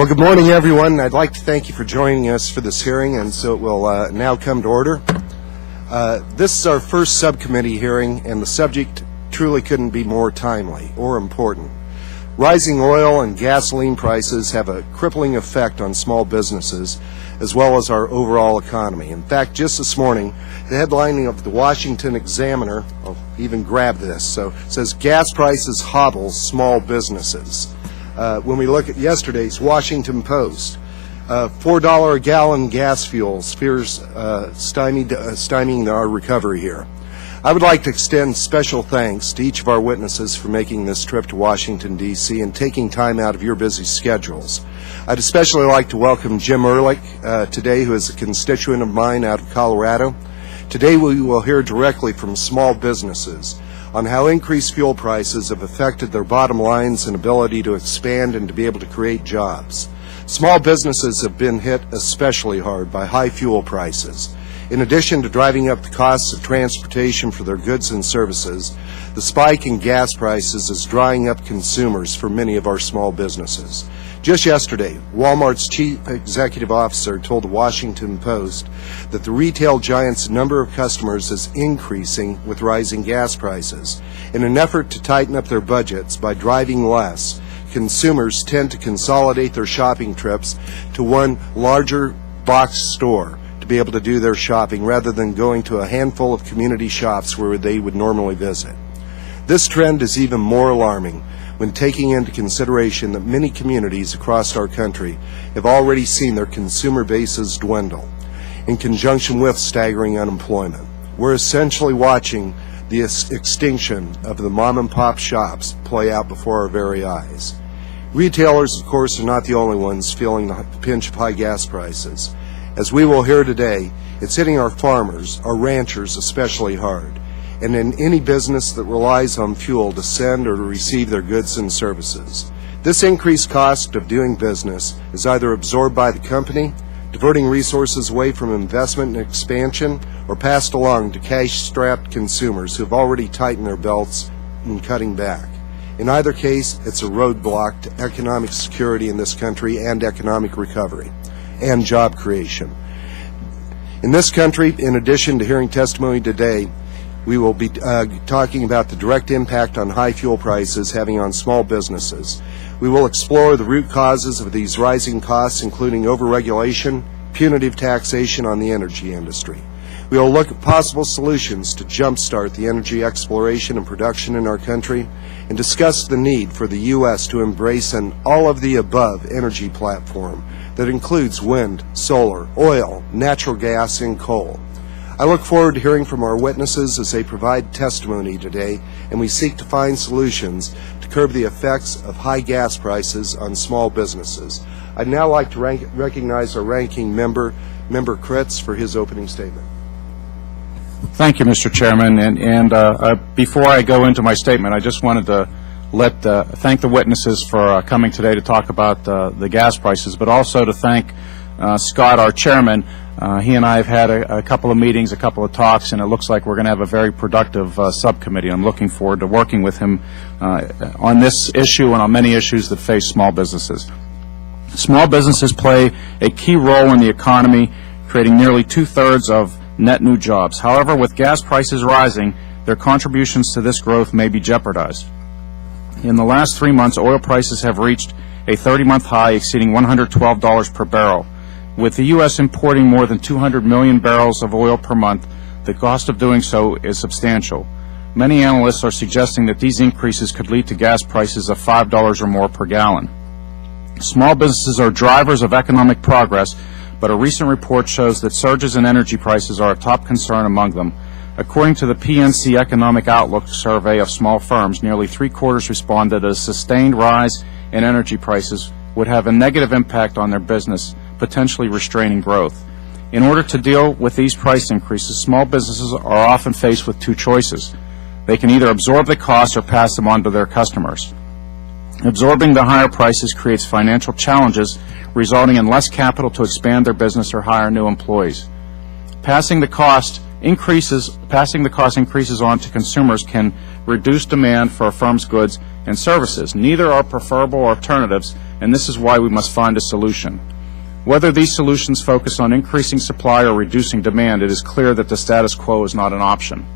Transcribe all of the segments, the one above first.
Well, good morning, everyone. I'd like to thank you for joining us for this hearing, and so it will now come to order. This is our first subcommittee hearing, and the subject truly couldn't be more timely or important. Rising oil and gasoline prices have a crippling effect on small businesses as well as our overall economy. In fact, just this morning, the headline of the Washington Examiner, I'll even grab this, so it says, "Gas prices hobble small businesses." When we look at yesterday's Washington Post, $4 a gallon gas fuel fears stymieing our recovery here. I would like to extend special thanks to each of our witnesses for making this trip to Washington, D.C. and taking time out of your busy schedules. I'd especially like to welcome Jim Ehrlich today, who is a constituent of mine out of Colorado. Today we will hear directly from small businesses on how increased fuel prices have affected their bottom lines and ability to expand and to be able to create jobs. Small businesses have been hit especially hard by high fuel prices. In addition to driving up the costs of transportation for their goods and services, the spike in gas prices is drying up consumers for many of our small businesses. Just yesterday, Walmart's chief executive officer told the Washington Post that the retail giant's number of customers is increasing with rising gas prices. In an effort to tighten up their budgets by driving less, consumers tend to consolidate their shopping trips to one larger box store to be able to do their shopping rather than going to a handful of community shops where they would normally visit. This trend is even more alarming when taking into consideration that many communities across our country have already seen their consumer bases dwindle in conjunction with staggering unemployment. We're essentially watching the extinction of the mom-and-pop shops play out before our very eyes. Retailers, of course, are not the only ones feeling the pinch of high gas prices. As we will hear today, it's hitting our farmers, our ranchers especially hard, and in any business that relies on fuel to send or to receive their goods and services. This increased cost of doing business is either absorbed by the company, diverting resources away from investment and expansion, or passed along to cash-strapped consumers who have already tightened their belts and cutting back. In either case, it's a roadblock to economic security in this country and economic recovery and job creation. In this country, in addition to hearing testimony today, we will be talking about the direct impact on high fuel prices having on small businesses. We will explore the root causes of these rising costs, including overregulation, punitive taxation on the energy industry. We will look at possible solutions to jumpstart the energy exploration and production in our country and discuss the need for the U.S. to embrace an all-of-the-above energy platform that includes wind, solar, oil, natural gas, and coal. I look forward to hearing from our witnesses as they provide testimony today, and we seek to find solutions to curb the effects of high gas prices on small businesses. I'd now like to recognize our ranking member, Member Kritz, for his opening statement. Thank you, Mr. Chairman. And before I go into my statement, I just wanted to thank the witnesses for coming today to talk about the gas prices, but also to thank Scott, our chairman. He and I have had a couple of meetings, a couple of talks, and it looks like we're going to have a very productive subcommittee. I'm looking forward to working with him on this issue and on many issues that face small businesses. Small businesses play a key role in the economy, creating nearly 2/3 of net new jobs. However, with gas prices rising, their contributions to this growth may be jeopardized. In the last 3 months, oil prices have reached a 30-month high exceeding $112 per barrel. With the U.S. importing more than 200 million barrels of oil per month, the cost of doing so is substantial. Many analysts are suggesting that these increases could lead to gas prices of $5 or more per gallon. Small businesses are drivers of economic progress, but a recent report shows that surges in energy prices are a top concern among them. According to the PNC Economic Outlook survey of small firms, nearly 3/4 responded that a sustained rise in energy prices would have a negative impact on their business, potentially restraining growth. In order to deal with these price increases, small businesses are often faced with two choices. They can either absorb the costs or pass them on to their customers. Absorbing the higher prices creates financial challenges, resulting in less capital to expand their business or hire new employees. Passing the cost increases on to consumers can reduce demand for a firm's goods and services. Neither are preferable alternatives and this is why we must find a solution. Whether these solutions focus on increasing supply or reducing demand, it is clear that the status quo is not an option.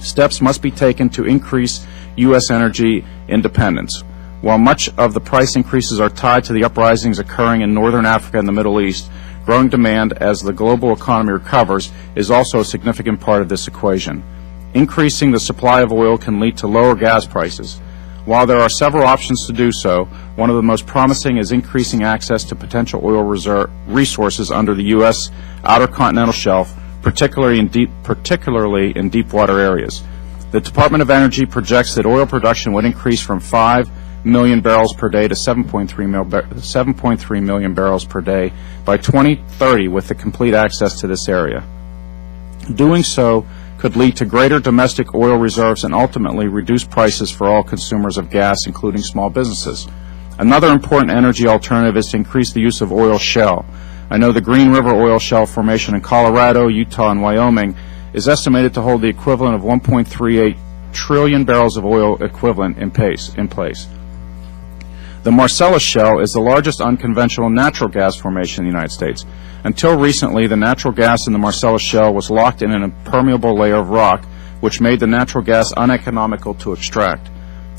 Steps must be taken to increase U.S. energy independence. While much of the price increases are tied to the uprisings occurring in northern Africa and the Middle East, growing demand as the global economy recovers is also a significant part of this equation. Increasing the supply of oil can lead to lower gas prices. While there are several options to do so, one of the most promising is increasing access to potential oil resources under the U.S. Outer Continental Shelf, particularly in deep water areas. The Department of Energy projects that oil production would increase from 5 million barrels per day to 7.3 million barrels per day by 2030 with the complete access to this area. Doing so could lead to greater domestic oil reserves and ultimately reduce prices for all consumers of gas, including small businesses. Another important energy alternative is to increase the use of oil shale. I know the Green River oil shale formation in Colorado, Utah, and Wyoming is estimated to hold the equivalent of 1.38 trillion barrels of oil equivalent in place. The Marcellus Shale is the largest unconventional natural gas formation in the United States. Until recently, the natural gas in the Marcellus Shale was locked in an impermeable layer of rock, which made the natural gas uneconomical to extract.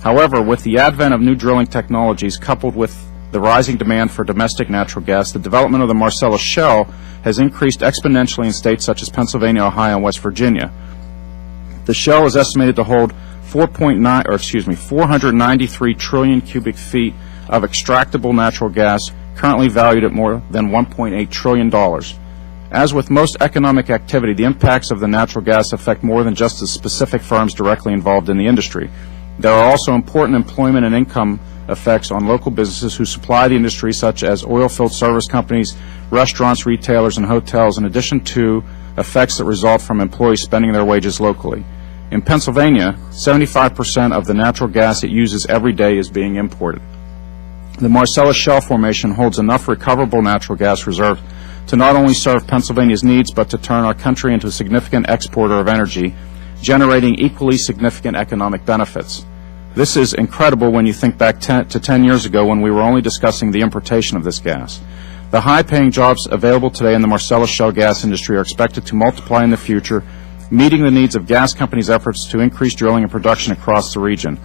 However, with the advent of new drilling technologies coupled with the rising demand for domestic natural gas, the development of the Marcellus Shale has increased exponentially in states such as Pennsylvania, Ohio, and West Virginia. The shale is estimated to hold 493 trillion cubic feet of extractable natural gas, currently valued at more than $1.8 trillion. As with most economic activity, the impacts of the natural gas affect more than just the specific firms directly involved in the industry. There are also important employment and income effects on local businesses who supply the industry, such as oil-field service companies, restaurants, retailers, and hotels, in addition to effects that result from employees spending their wages locally. In Pennsylvania, 75% of the natural gas it uses every day is being imported. The Marcellus Shale formation holds enough recoverable natural gas reserves to not only serve Pennsylvania's needs, but to turn our country into a significant exporter of energy, generating equally significant economic benefits. This is incredible when you think back to 10 years ago when we were only discussing the importation of this gas. The high-paying jobs available today in the Marcellus Shale gas industry are expected to multiply in the future, meeting the needs of gas companies' efforts to increase drilling and production across the region.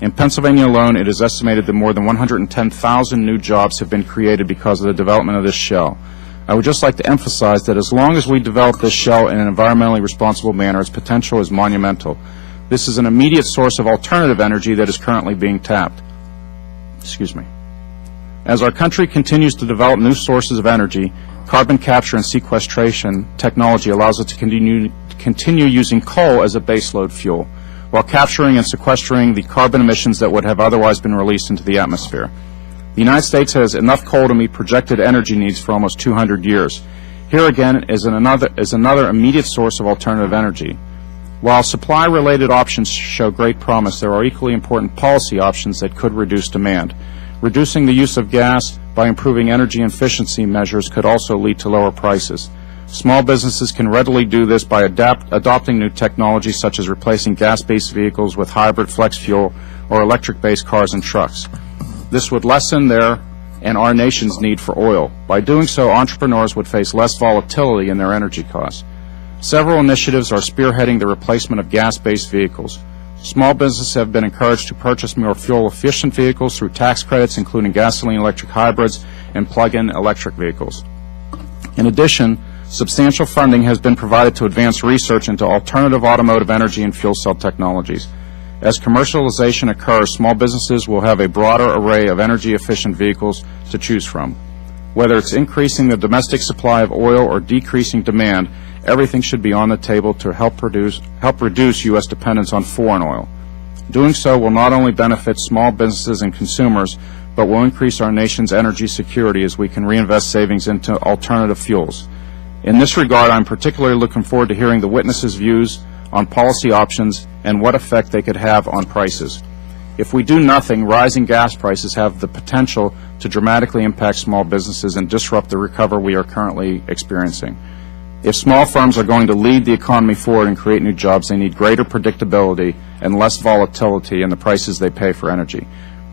In Pennsylvania alone, it is estimated that more than 110,000 new jobs have been created because of the development of this shale. I would just like to emphasize that as long as we develop this shale in an environmentally responsible manner, its potential is monumental. This is an immediate source of alternative energy that is currently being tapped. As our country continues to develop new sources of energy, carbon capture and sequestration technology allows us to continue using coal as a baseload fuel, while capturing and sequestering the carbon emissions that would have otherwise been released into the atmosphere. The United States has enough coal to meet projected energy needs for almost 200 years. Here again is another immediate source of alternative energy. While supply-related options show great promise, there are equally important policy options that could reduce demand. Reducing the use of gas by improving energy efficiency measures could also lead to lower prices. Small businesses can readily do this by adopting new technologies such as replacing gas-based vehicles with hybrid flex fuel or electric-based cars and trucks. This would lessen their and our nation's need for oil. By doing so, entrepreneurs would face less volatility in their energy costs. Several initiatives are spearheading the replacement of gas-based vehicles. Small businesses have been encouraged to purchase more fuel-efficient vehicles through tax credits, including gasoline-electric hybrids and plug-in electric vehicles. In addition, substantial funding has been provided to advance research into alternative automotive energy and fuel cell technologies. As commercialization occurs, small businesses will have a broader array of energy-efficient vehicles to choose from. Whether it's increasing the domestic supply of oil or decreasing demand, everything should be on the table to help reduce U.S. dependence on foreign oil. Doing so will not only benefit small businesses and consumers, but will increase our nation's energy security as we can reinvest savings into alternative fuels. In this regard, I'm particularly looking forward to hearing the witnesses' views on policy options and what effect they could have on prices. If we do nothing, rising gas prices have the potential to dramatically impact small businesses and disrupt the recovery we are currently experiencing. If small firms are going to lead the economy forward and create new jobs, they need greater predictability and less volatility in the prices they pay for energy.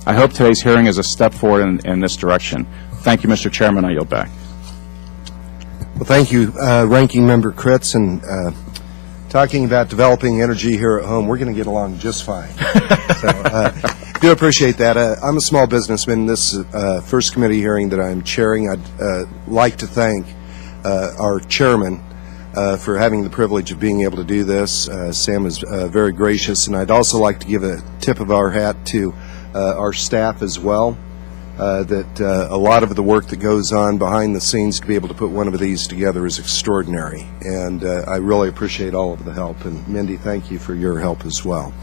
I hope today's hearing is a step forward in this direction. Thank you, Mr. Chairman. I yield back. Well, thank you, Ranking Member Kritz. And talking about developing energy here at home, we're going to get along just fine. So, do appreciate that. I'm a small businessman. This first committee hearing that I'm chairing, I'd like to thank our chairman for having the privilege of being able to do this. Sam is very gracious, and I'd also like to give a tip of our hat to our staff as well. That a lot of the work that goes on behind the scenes to be able to put one of these together is extraordinary, and I really appreciate all of the help. And Mindy, thank you for your help as well.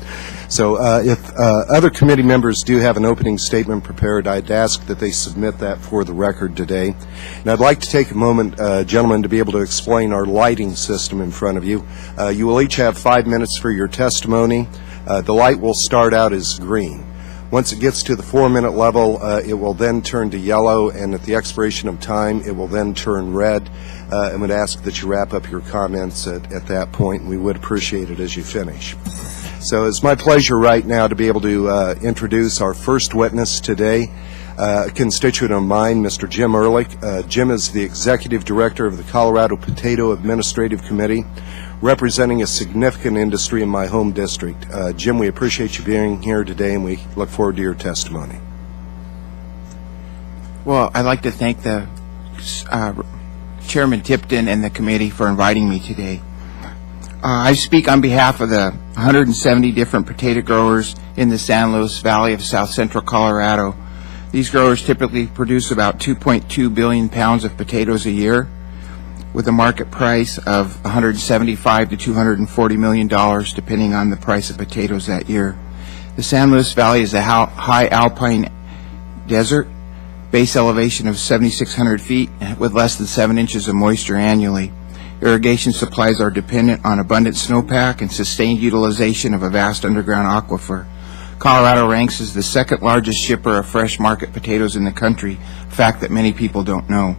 So if other committee members do have an opening statement prepared, I'd ask that they submit that for the record today. And I'd like to take a moment, gentlemen, to be able to explain our lighting system in front of you. You will each have 5 minutes for your testimony. The light will start out as green. Once it gets to the 4-minute level, it will then turn to yellow, and at the expiration of time, it will then turn red. And would ask that you wrap up your comments at that point, and we would appreciate it as you finish. So it's my pleasure right now to be able to introduce our first witness today, a constituent of mine, Mr. Jim Ehrlich. Jim is the Executive Director of the Colorado Potato Administrative Committee, representing a significant industry in my home district. Jim, we appreciate you being here today, and we look forward to your testimony. Well, I'd like to thank the Chairman Tipton and the committee for inviting me today. I speak on behalf of the 170 different potato growers in the San Luis Valley of south central Colorado. These growers typically produce about 2.2 billion pounds of potatoes a year, with a market price of $175 to $240 million, depending on the price of potatoes that year. The San Luis Valley is a high alpine desert, base elevation of 7,600 feet, with less than 7 inches of moisture annually. Irrigation supplies are dependent on abundant snowpack and sustained utilization of a vast underground aquifer. Colorado ranks as the second largest shipper of fresh market potatoes in the country, a fact that many people don't know.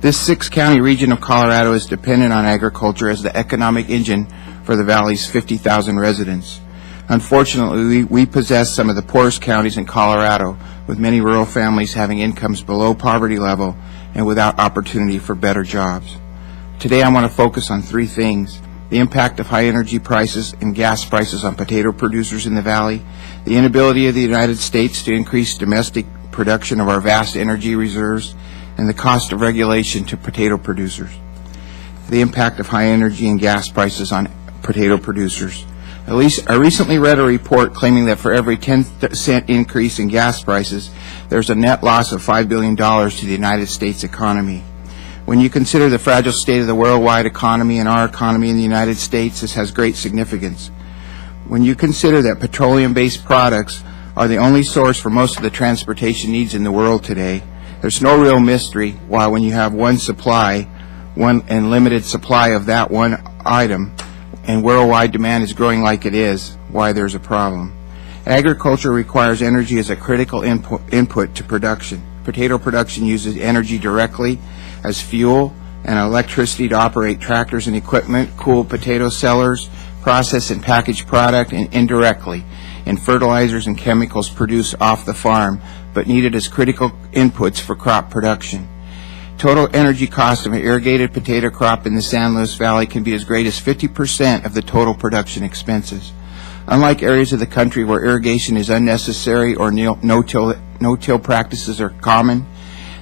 This 6-county region of Colorado is dependent on agriculture as the economic engine for the valley's 50,000 residents. Unfortunately, we possess some of the poorest counties in Colorado, with many rural families having incomes below poverty level and without opportunity for better jobs. Today I want to focus on 3 things: the impact of high energy prices and gas prices on potato producers in the valley, the inability of the United States to increase domestic production of our vast energy reserves, and the cost of regulation to potato producers. The impact of high energy and gas prices on potato producers. I recently read a report claiming that for every 10-cent increase in gas prices, there's a net loss of $5 billion to the United States economy. When you consider the fragile state of the worldwide economy and our economy in the United States, this has great significance. When you consider that petroleum-based products are the only source for most of the transportation needs in the world today, there's no real mystery why, when you have one limited supply of that one item, and worldwide demand is growing like it is, why there's a problem. Agriculture requires energy as a critical input to production. Potato production uses energy directly as fuel and electricity to operate tractors and equipment, cool potato cellars, process and package product, and indirectly in fertilizers and chemicals produced off the farm, but needed as critical inputs for crop production. Total energy cost of an irrigated potato crop in the San Luis Valley can be as great as 50% of the total production expenses. Unlike areas of the country where irrigation is unnecessary or no-till practices are common,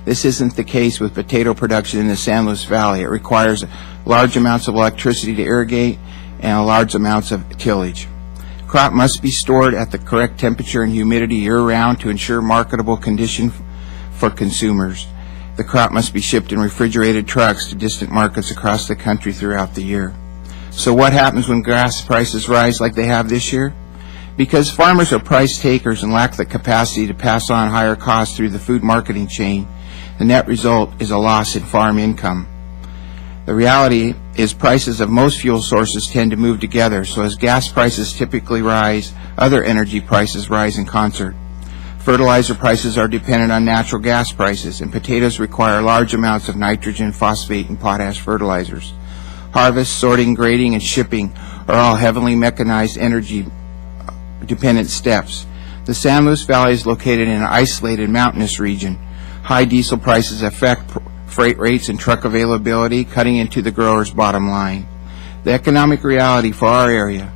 this isn't the case with potato production in the San Luis Valley. It requires large amounts of electricity to irrigate and large amounts of tillage. Crop must be stored at the correct temperature and humidity year-round to ensure marketable condition for consumers. The crop must be shipped in refrigerated trucks to distant markets across the country throughout the year. So what happens when gas prices rise like they have this year? Because farmers are price takers and lack the capacity to pass on higher costs through the food marketing chain, the net result is a loss in farm income. The reality is prices of most fuel sources tend to move together, so as gas prices typically rise, other energy prices rise in concert. Fertilizer prices are dependent on natural gas prices, and potatoes require large amounts of nitrogen, phosphate, and potash fertilizers. Harvest, sorting, grading, and shipping are all heavily mechanized energy-dependent steps. The San Luis Valley is located in an isolated mountainous region. High diesel prices affect freight rates and truck availability, cutting into the growers' bottom line. The economic reality for our area: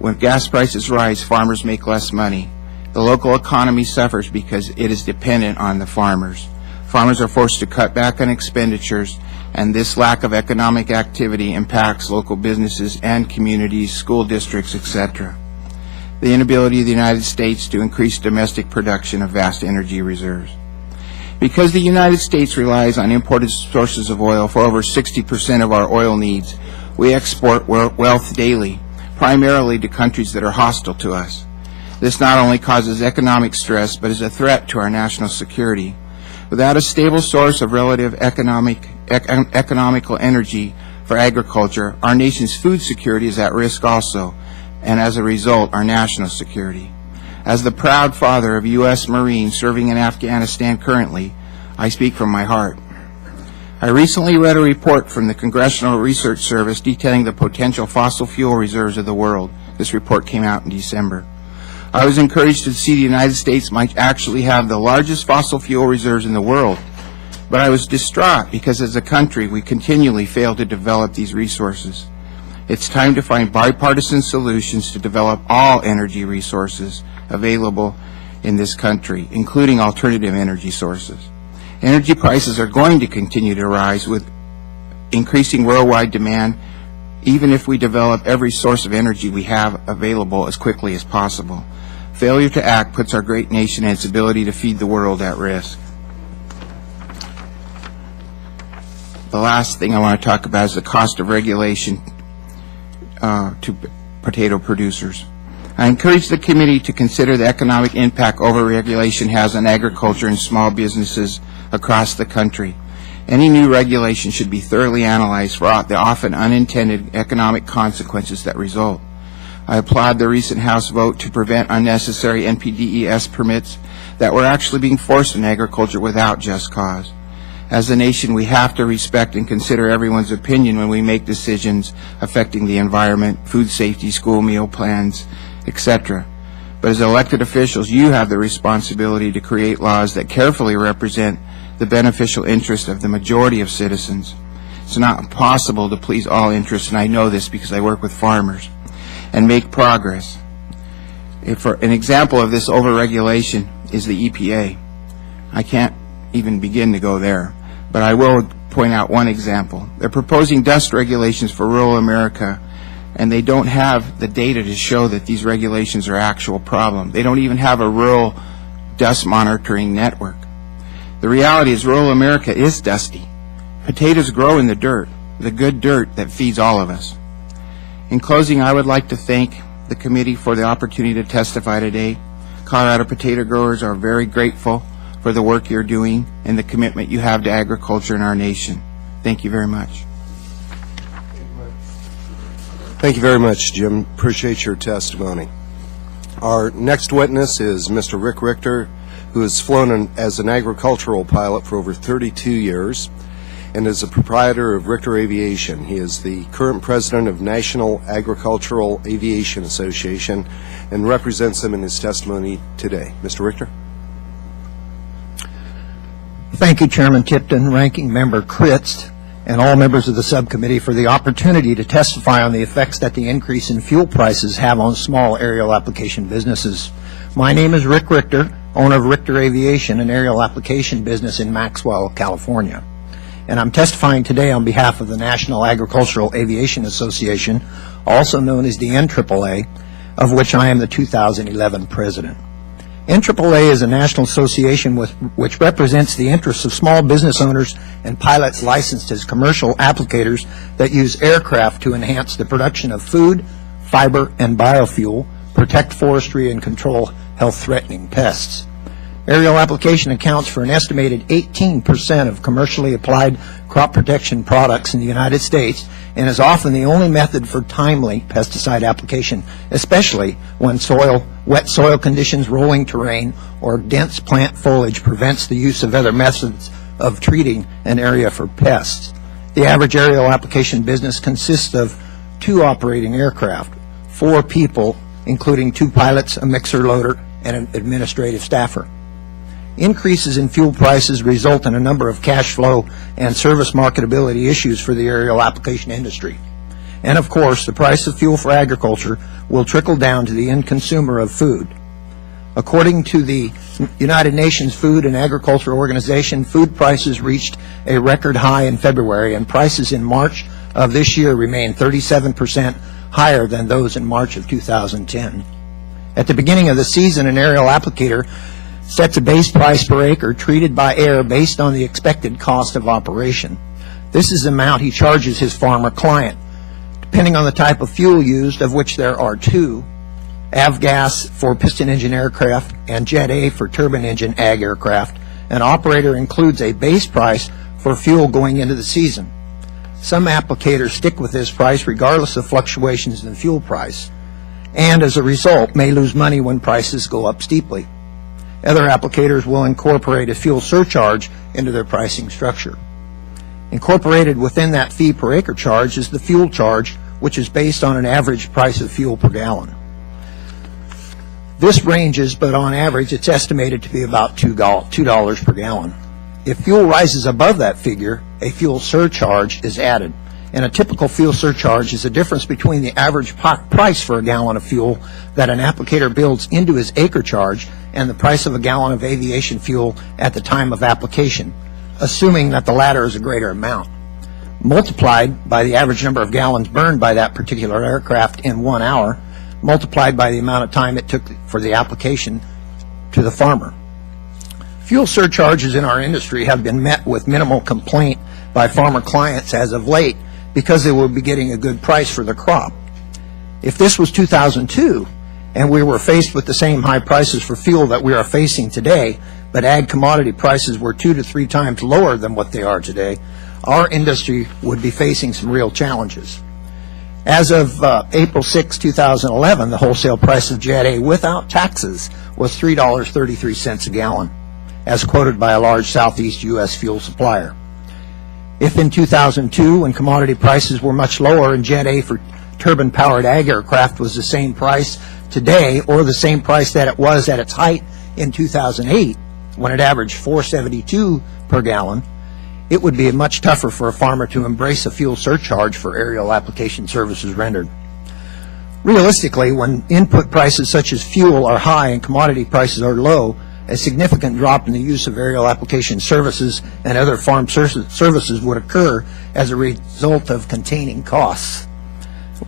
when gas prices rise, farmers make less money. The local economy suffers because it is dependent on the farmers. Farmers are forced to cut back on expenditures, and this lack of economic activity impacts local businesses and communities, school districts, etc. The inability of the United States to increase domestic production of vast energy reserves. Because the United States relies on imported sources of oil for over 60% of our oil needs, we export wealth daily, primarily to countries that are hostile to us. This not only causes economic stress, but is a threat to our national security. Without a stable source of relative economical energy for agriculture, our nation's food security is at risk also, and as a result, our national security. As the proud father of U.S. Marines serving in Afghanistan currently, I speak from my heart. I recently read a report from the Congressional Research Service detailing the potential fossil fuel reserves of the world. This report came out in December. I was encouraged to see the United States might actually have the largest fossil fuel reserves in the world, but I was distraught because as a country we continually fail to develop these resources. It's time to find bipartisan solutions to develop all energy resources available in this country, including alternative energy sources. Energy prices are going to continue to rise with increasing worldwide demand, even if we develop every source of energy we have available as quickly as possible. Failure to act puts our great nation and its ability to feed the world at risk. The last thing I want to talk about is the cost of regulation to potato producers. I encourage the committee to consider the economic impact overregulation has on agriculture and small businesses across the country. Any new regulation should be thoroughly analyzed for the often unintended economic consequences that result. I applaud the recent House vote to prevent unnecessary NPDES permits that were actually being forced in agriculture without just cause. As a nation, we have to respect and consider everyone's opinion when we make decisions affecting the environment, food safety, school meal plans, etc. But as elected officials, you have the responsibility to create laws that carefully represent the beneficial interest of the majority of citizens. It's not possible to please all interests, and I know this because I work with farmers, and make progress. An example of this overregulation is the EPA. I can't even begin to go there, but I will point out one example. They're proposing dust regulations for rural America, and they don't have the data to show that these regulations are an actual problem. They don't even have a rural dust monitoring network. The reality is rural America is dusty. Potatoes grow in the dirt, the good dirt that feeds all of us. In closing, I would like to thank the committee for the opportunity to testify today. Colorado potato growers are very grateful for the work you're doing and the commitment you have to agriculture in our nation. Thank you very much. Thank you very much, Jim. Appreciate your testimony. Our next witness is Mr. Rick Richter, who has flown as an agricultural pilot for over 32 years and is a proprietor of Richter Aviation. He is the current president of National Agricultural Aviation Association and represents them in his testimony today. Mr. Richter? Thank you, Chairman Tipton, Ranking Member Kritz, and all members of the subcommittee for the opportunity to testify on the effects that the increase in fuel prices have on small aerial application businesses. My name is Rick Richter, owner of Richter Aviation, an aerial application business in Maxwell, California. And I'm testifying today on behalf of the National Agricultural Aviation Association, also known as the NAAA, of which I am the 2011 president. NAAA is a national association which represents the interests of small business owners and pilots licensed as commercial applicators that use aircraft to enhance the production of food, fiber, and biofuel, protect forestry, and control health-threatening pests. Aerial application accounts for an estimated 18% of commercially applied crop protection products in the United States and is often the only method for timely pesticide application, especially when wet soil conditions, rolling terrain, or dense plant foliage prevents the use of other methods of treating an area for pests. The average aerial application business consists of 2 operating aircraft, 4 people, including 2 pilots, a mixer loader, and an administrative staffer. Increases in fuel prices result in a number of cash flow and service marketability issues for the aerial application industry. And of course, the price of fuel for agriculture will trickle down to the end consumer of food. According to the United Nations Food and Agriculture Organization, food prices reached a record high in February, and prices in March of this year remain 37% higher than those in March of 2010. At the beginning of the season, an aerial applicator sets a base price per acre treated by air based on the expected cost of operation. This is the amount he charges his farmer client. Depending on the type of fuel used, of which there are two, avgas for piston engine aircraft and Jet A for turbine engine ag aircraft, an operator includes a base price for fuel going into the season. Some applicators stick with this price regardless of fluctuations in the fuel price, and as a result may lose money when prices go up steeply. Other applicators will incorporate a fuel surcharge into their pricing structure. Incorporated within that fee per acre charge is the fuel charge, which is based on an average price of fuel per gallon. This ranges, but on average it's estimated to be about $2 per gallon. If fuel rises above that figure, a fuel surcharge is added. And a typical fuel surcharge is the difference between the average price for a gallon of fuel that an applicator builds into his acre charge and the price of a gallon of aviation fuel at the time of application, assuming that the latter is a greater amount, multiplied by the average number of gallons burned by that particular aircraft in 1 hour, multiplied by the amount of time it took for the application to the farmer. Fuel surcharges in our industry have been met with minimal complaint by farmer clients as of late because they will be getting a good price for the crop. If this was 2002 and we were faced with the same high prices for fuel that we are facing today, but ag commodity prices were 2 to 3 times lower than what they are today, our industry would be facing some real challenges. As of April 6, 2011, the wholesale price of Jet A without taxes was $3.33 a gallon, as quoted by a large Southeast U.S. fuel supplier. If in 2002, when commodity prices were much lower and Jet A for turbine-powered ag aircraft was the same price today, or the same price that it was at its height in 2008, when it averaged $4.72 per gallon, it would be much tougher for a farmer to embrace a fuel surcharge for aerial application services rendered. Realistically, when input prices such as fuel are high and commodity prices are low, a significant drop in the use of aerial application services and other farm services would occur as a result of containing costs.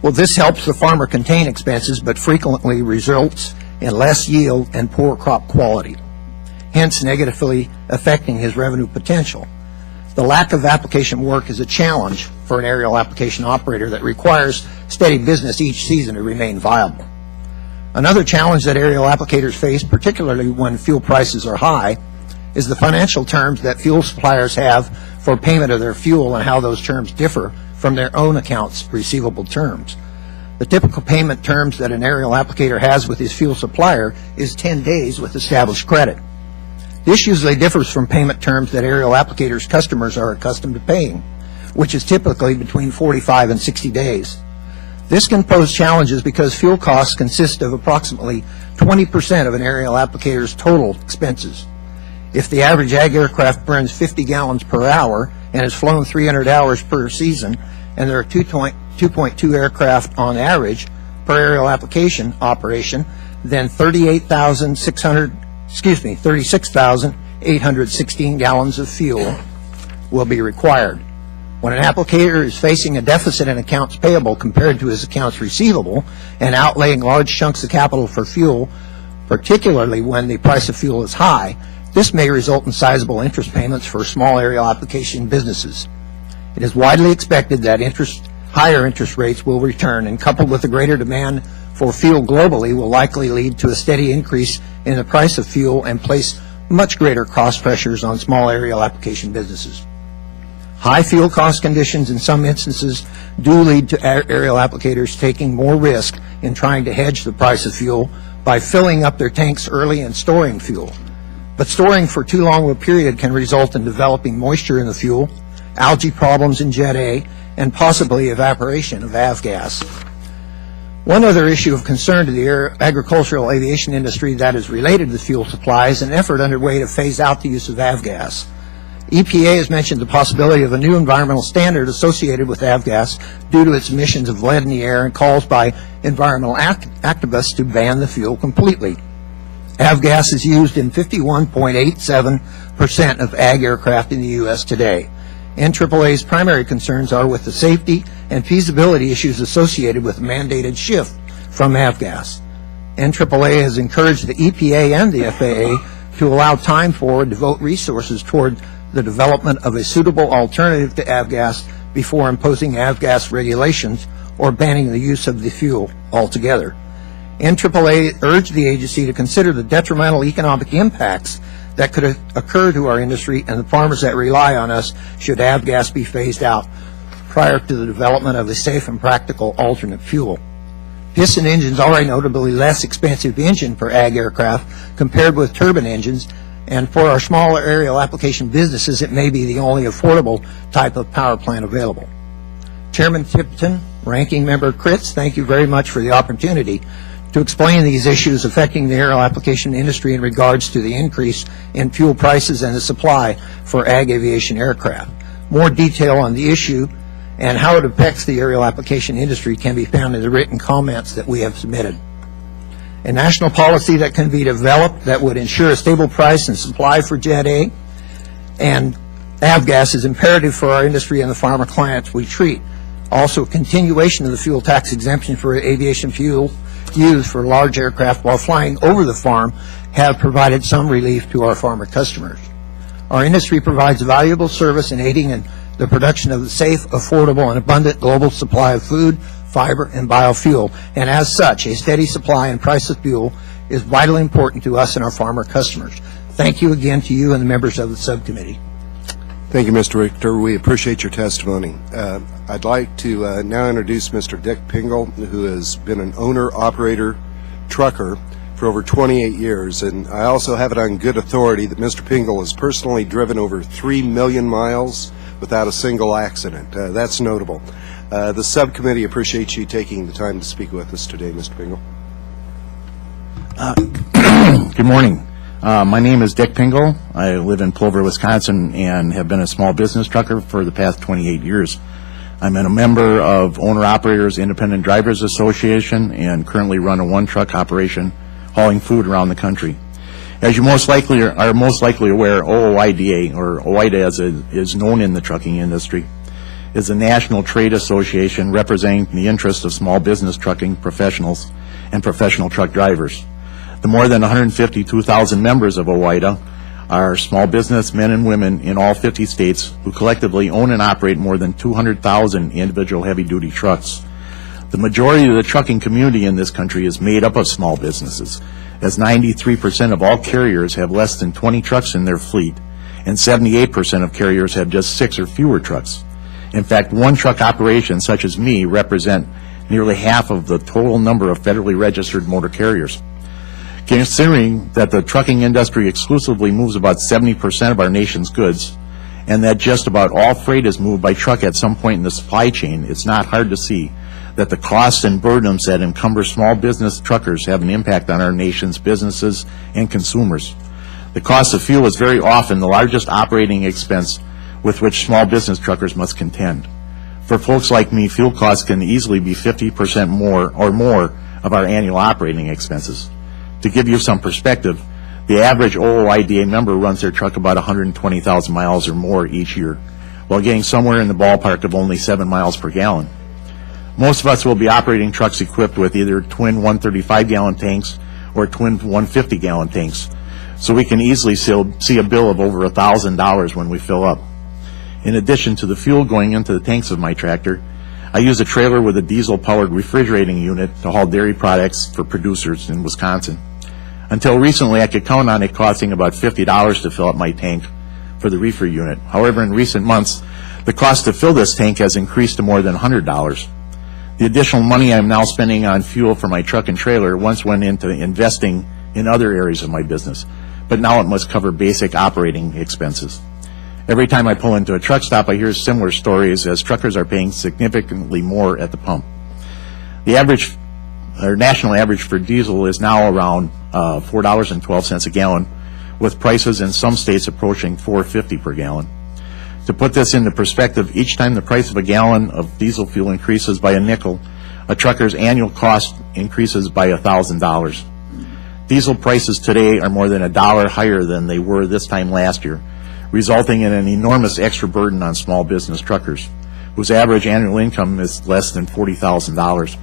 Well, this helps the farmer contain expenses, but frequently results in less yield and poor crop quality, hence negatively affecting his revenue potential. The lack of application work is a challenge for an aerial application operator that requires steady business each season to remain viable. Another challenge that aerial applicators face, particularly when fuel prices are high, is the financial terms that fuel suppliers have for payment of their fuel and how those terms differ from their own accounts receivable terms. The typical payment terms that an aerial applicator has with his fuel supplier is 10 days with established credit. This usually differs from payment terms that aerial applicators' customers are accustomed to paying, which is typically between 45 and 60 days. This can pose challenges because fuel costs consist of approximately 20% of an aerial applicator's total expenses. If the average ag aircraft burns 50 gallons per hour and is flown 300 hours per season, and there are 2.2 aircraft on average per aerial application operation, then 36,816 gallons of fuel will be required. When an applicator is facing a deficit in accounts payable compared to his accounts receivable and outlaying large chunks of capital for fuel, particularly when the price of fuel is high, this may result in sizable interest payments for small aerial application businesses. It is widely expected that higher interest rates will return, and coupled with a greater demand for fuel globally will likely lead to a steady increase in the price of fuel and place much greater cost pressures on small aerial application businesses. High fuel cost conditions in some instances do lead to aerial applicators taking more risk in trying to hedge the price of fuel by filling up their tanks early and storing fuel. But storing for too long of a period can result in developing moisture in the fuel, algae problems in Jet A, and possibly evaporation of avgas. One other issue of concern to the agricultural aviation industry that is related to fuel supply is an effort underway to phase out the use of avgas. EPA has mentioned the possibility of a new environmental standard associated with avgas due to its emissions of lead in the air and calls by environmental activists to ban the fuel completely. Avgas is used in 51.87% of ag aircraft in the U.S. today. NAAA's primary concerns are with the safety and feasibility issues associated with the mandated shift from avgas. NAAA has encouraged the EPA and the FAA to allow time for and devote resources toward the development of a suitable alternative to avgas before imposing avgas regulations or banning the use of the fuel altogether. NAAA urged the agency to consider the detrimental economic impacts that could occur to our industry and the farmers that rely on us should avgas be phased out prior to the development of a safe and practical alternate fuel. Piston engines are a notably less expensive engine for ag aircraft compared with turbine engines, and for our smaller aerial application businesses, it may be the only affordable type of power plant available. Chairman Tipton, Ranking Member Kritz, thank you very much for the opportunity to explain these issues affecting the aerial application industry in regards to the increase in fuel prices and the supply for ag aviation aircraft. More detail on the issue and how it affects the aerial application industry can be found in the written comments that we have submitted. A national policy that can be developed that would ensure a stable price and supply for Jet A and avgas is imperative for our industry and the farmer clients we treat. Also, continuation of the fuel tax exemption for aviation fuel used for large aircraft while flying over the farm have provided some relief to our farmer customers. Our industry provides valuable service in aiding in the production of a safe, affordable, and abundant global supply of food, fiber, and biofuel, and as such, a steady supply and price of fuel is vitally important to us and our farmer customers. Thank you again to you and the members of the subcommittee. Thank you, Mr. Richter. We appreciate your testimony. I'd like to now introduce Mr. Dick Pingle, who has been an owner-operator trucker for over 28 years, and I also have it on good authority that Mr. Pingle has personally driven over 3 million miles without a single accident. That's notable. The subcommittee appreciates you taking the time to speak with us today, Mr. Pingle. Good morning. My name is Dick Pingle. I live in Plover, Wisconsin, and have been a small business trucker for the past 28 years. I'm a member of Owner-Operators Independent Drivers Association and currently run a one-truck operation hauling food around the country. As you are most likely aware, OOIDA, or OIDA as it is known in the trucking industry, is a national trade association representing the interests of small business trucking professionals and professional truck drivers. The more than 152,000 members of OIDA are small business men and women in all 50 states who collectively own and operate more than 200,000 individual heavy-duty trucks. The majority of the trucking community in this country is made up of small businesses, as 93% of all carriers have less than 20 trucks in their fleet, and 78% of carriers have just 6 or fewer trucks. In fact, one-truck operations such as me represent nearly half of the total number of federally registered motor carriers. Considering that the trucking industry exclusively moves about 70% of our nation's goods, and that just about all freight is moved by truck at some point in the supply chain, it's not hard to see that the costs and burdens that encumber small business truckers have an impact on our nation's businesses and consumers. The cost of fuel is very often the largest operating expense with which small business truckers must contend. For folks like me, fuel costs can easily be 50% more or more of our annual operating expenses. To give you some perspective, the average OOIDA member runs their truck about 120,000 miles or more each year, while getting somewhere in the ballpark of only 7 miles per gallon. Most of us will be operating trucks equipped with either twin 135-gallon tanks or twin 150-gallon tanks, so we can easily see a bill of over $1,000 when we fill up. In addition to the fuel going into the tanks of my tractor, I use a trailer with a diesel-powered refrigerating unit to haul dairy products for producers in Wisconsin. Until recently, I could count on it costing about $50 to fill up my tank for the reefer unit. However, in recent months, the cost to fill this tank has increased to more than $100. The additional money I'm now spending on fuel for my truck and trailer once went into investing in other areas of my business, but now it must cover basic operating expenses. Every time I pull into a truck stop, I hear similar stories as truckers are paying significantly more at the pump. The average or national average for diesel is now around $4.12 a gallon, with prices in some states approaching $4.50 per gallon. To put this into perspective, each time the price of a gallon of diesel fuel increases by a nickel, a trucker's annual cost increases by $1,000. Diesel prices today are more than $1 higher than they were this time last year, resulting in an enormous extra burden on small business truckers, whose average annual income is less than $40,000.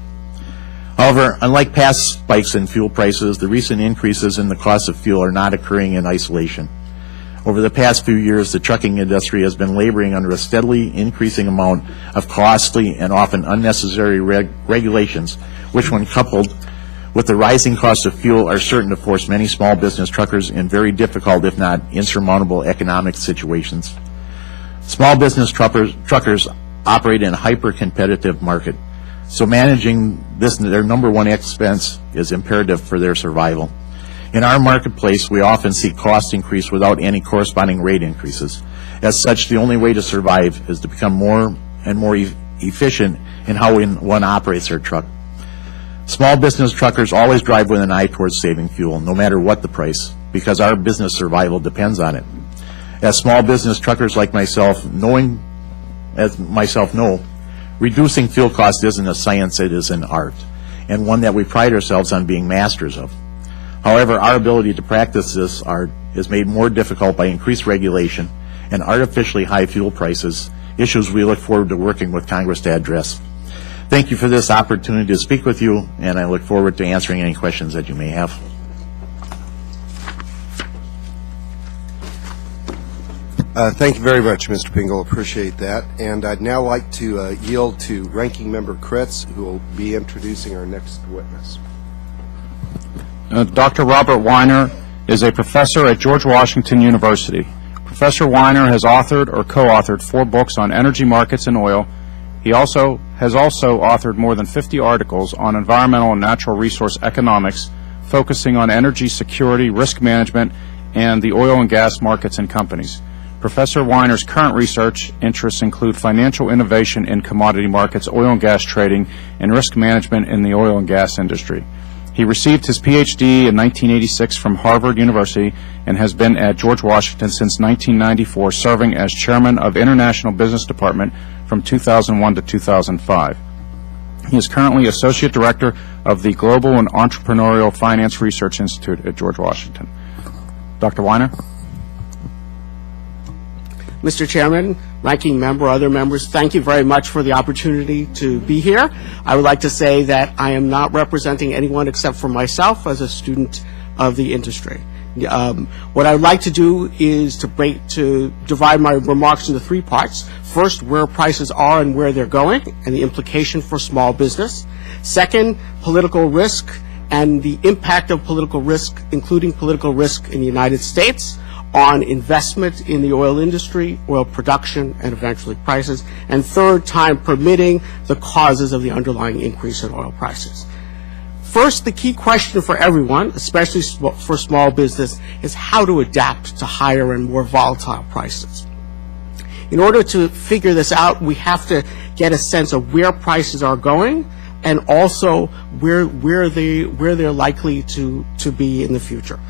However, unlike past spikes in fuel prices, the recent increases in the cost of fuel are not occurring in isolation. Over the past few years, the trucking industry has been laboring under a steadily increasing amount of costly and often unnecessary regulations, which, when coupled with the rising cost of fuel, are certain to force many small business truckers in very difficult, if not insurmountable, economic situations. Small business truckers operate in a hyper-competitive market, so managing this, their number one expense, is imperative for their survival. In our marketplace, we often see costs increase without any corresponding rate increases. As such, the only way to survive is to become more and more efficient in how one operates their truck. Small business truckers always drive with an eye towards saving fuel, no matter what the price, because our business survival depends on it. As small business truckers like myself, know, reducing fuel costs isn't a science, it is an art, and one that we pride ourselves on being masters of. However, our ability to practice this art is made more difficult by increased regulation and artificially high fuel prices, issues we look forward to working with Congress to address. Thank you for this opportunity to speak with you, and I look forward to answering any questions that you may have. Thank you very much, Mr. Pingle. Appreciate that. And I'd now like to yield to Ranking Member Kritz, who will be introducing our next witness. Dr. Robert Weiner is a professor at George Washington University. Professor Weiner has authored or co-authored 4 books on energy markets and oil. He has also authored more than 50 articles on environmental and natural resource economics, focusing on energy security, risk management, and the oil and gas markets and companies. Professor Weiner's current research interests include financial innovation in commodity markets, oil and gas trading, and risk management in the oil and gas industry. He received his Ph.D. in 1986 from Harvard University and has been at George Washington since 1994, serving as chairman of International Business Department from 2001 to 2005. He is currently associate director of the Global and Entrepreneurial Finance Research Institute at George Washington. Dr. Weiner? Mr. Chairman, Ranking Member, other members, thank you very much for the opportunity to be here. I would like to say that I am not representing anyone except for myself as a student of the industry. What I would like to do is to divide my remarks into 3 parts. First, where prices are and where they're going, and the implication for small business. Second, political risk and the impact of political risk, including political risk in the United States, on investment in the oil industry, oil production, and eventually prices. And third, time permitting, the causes of the underlying increase in oil prices. First, the key question for everyone, especially for small business, is how to adapt to higher and more volatile prices. In order to figure this out, we have to get a sense of where prices are going and also where they're likely to be in the future.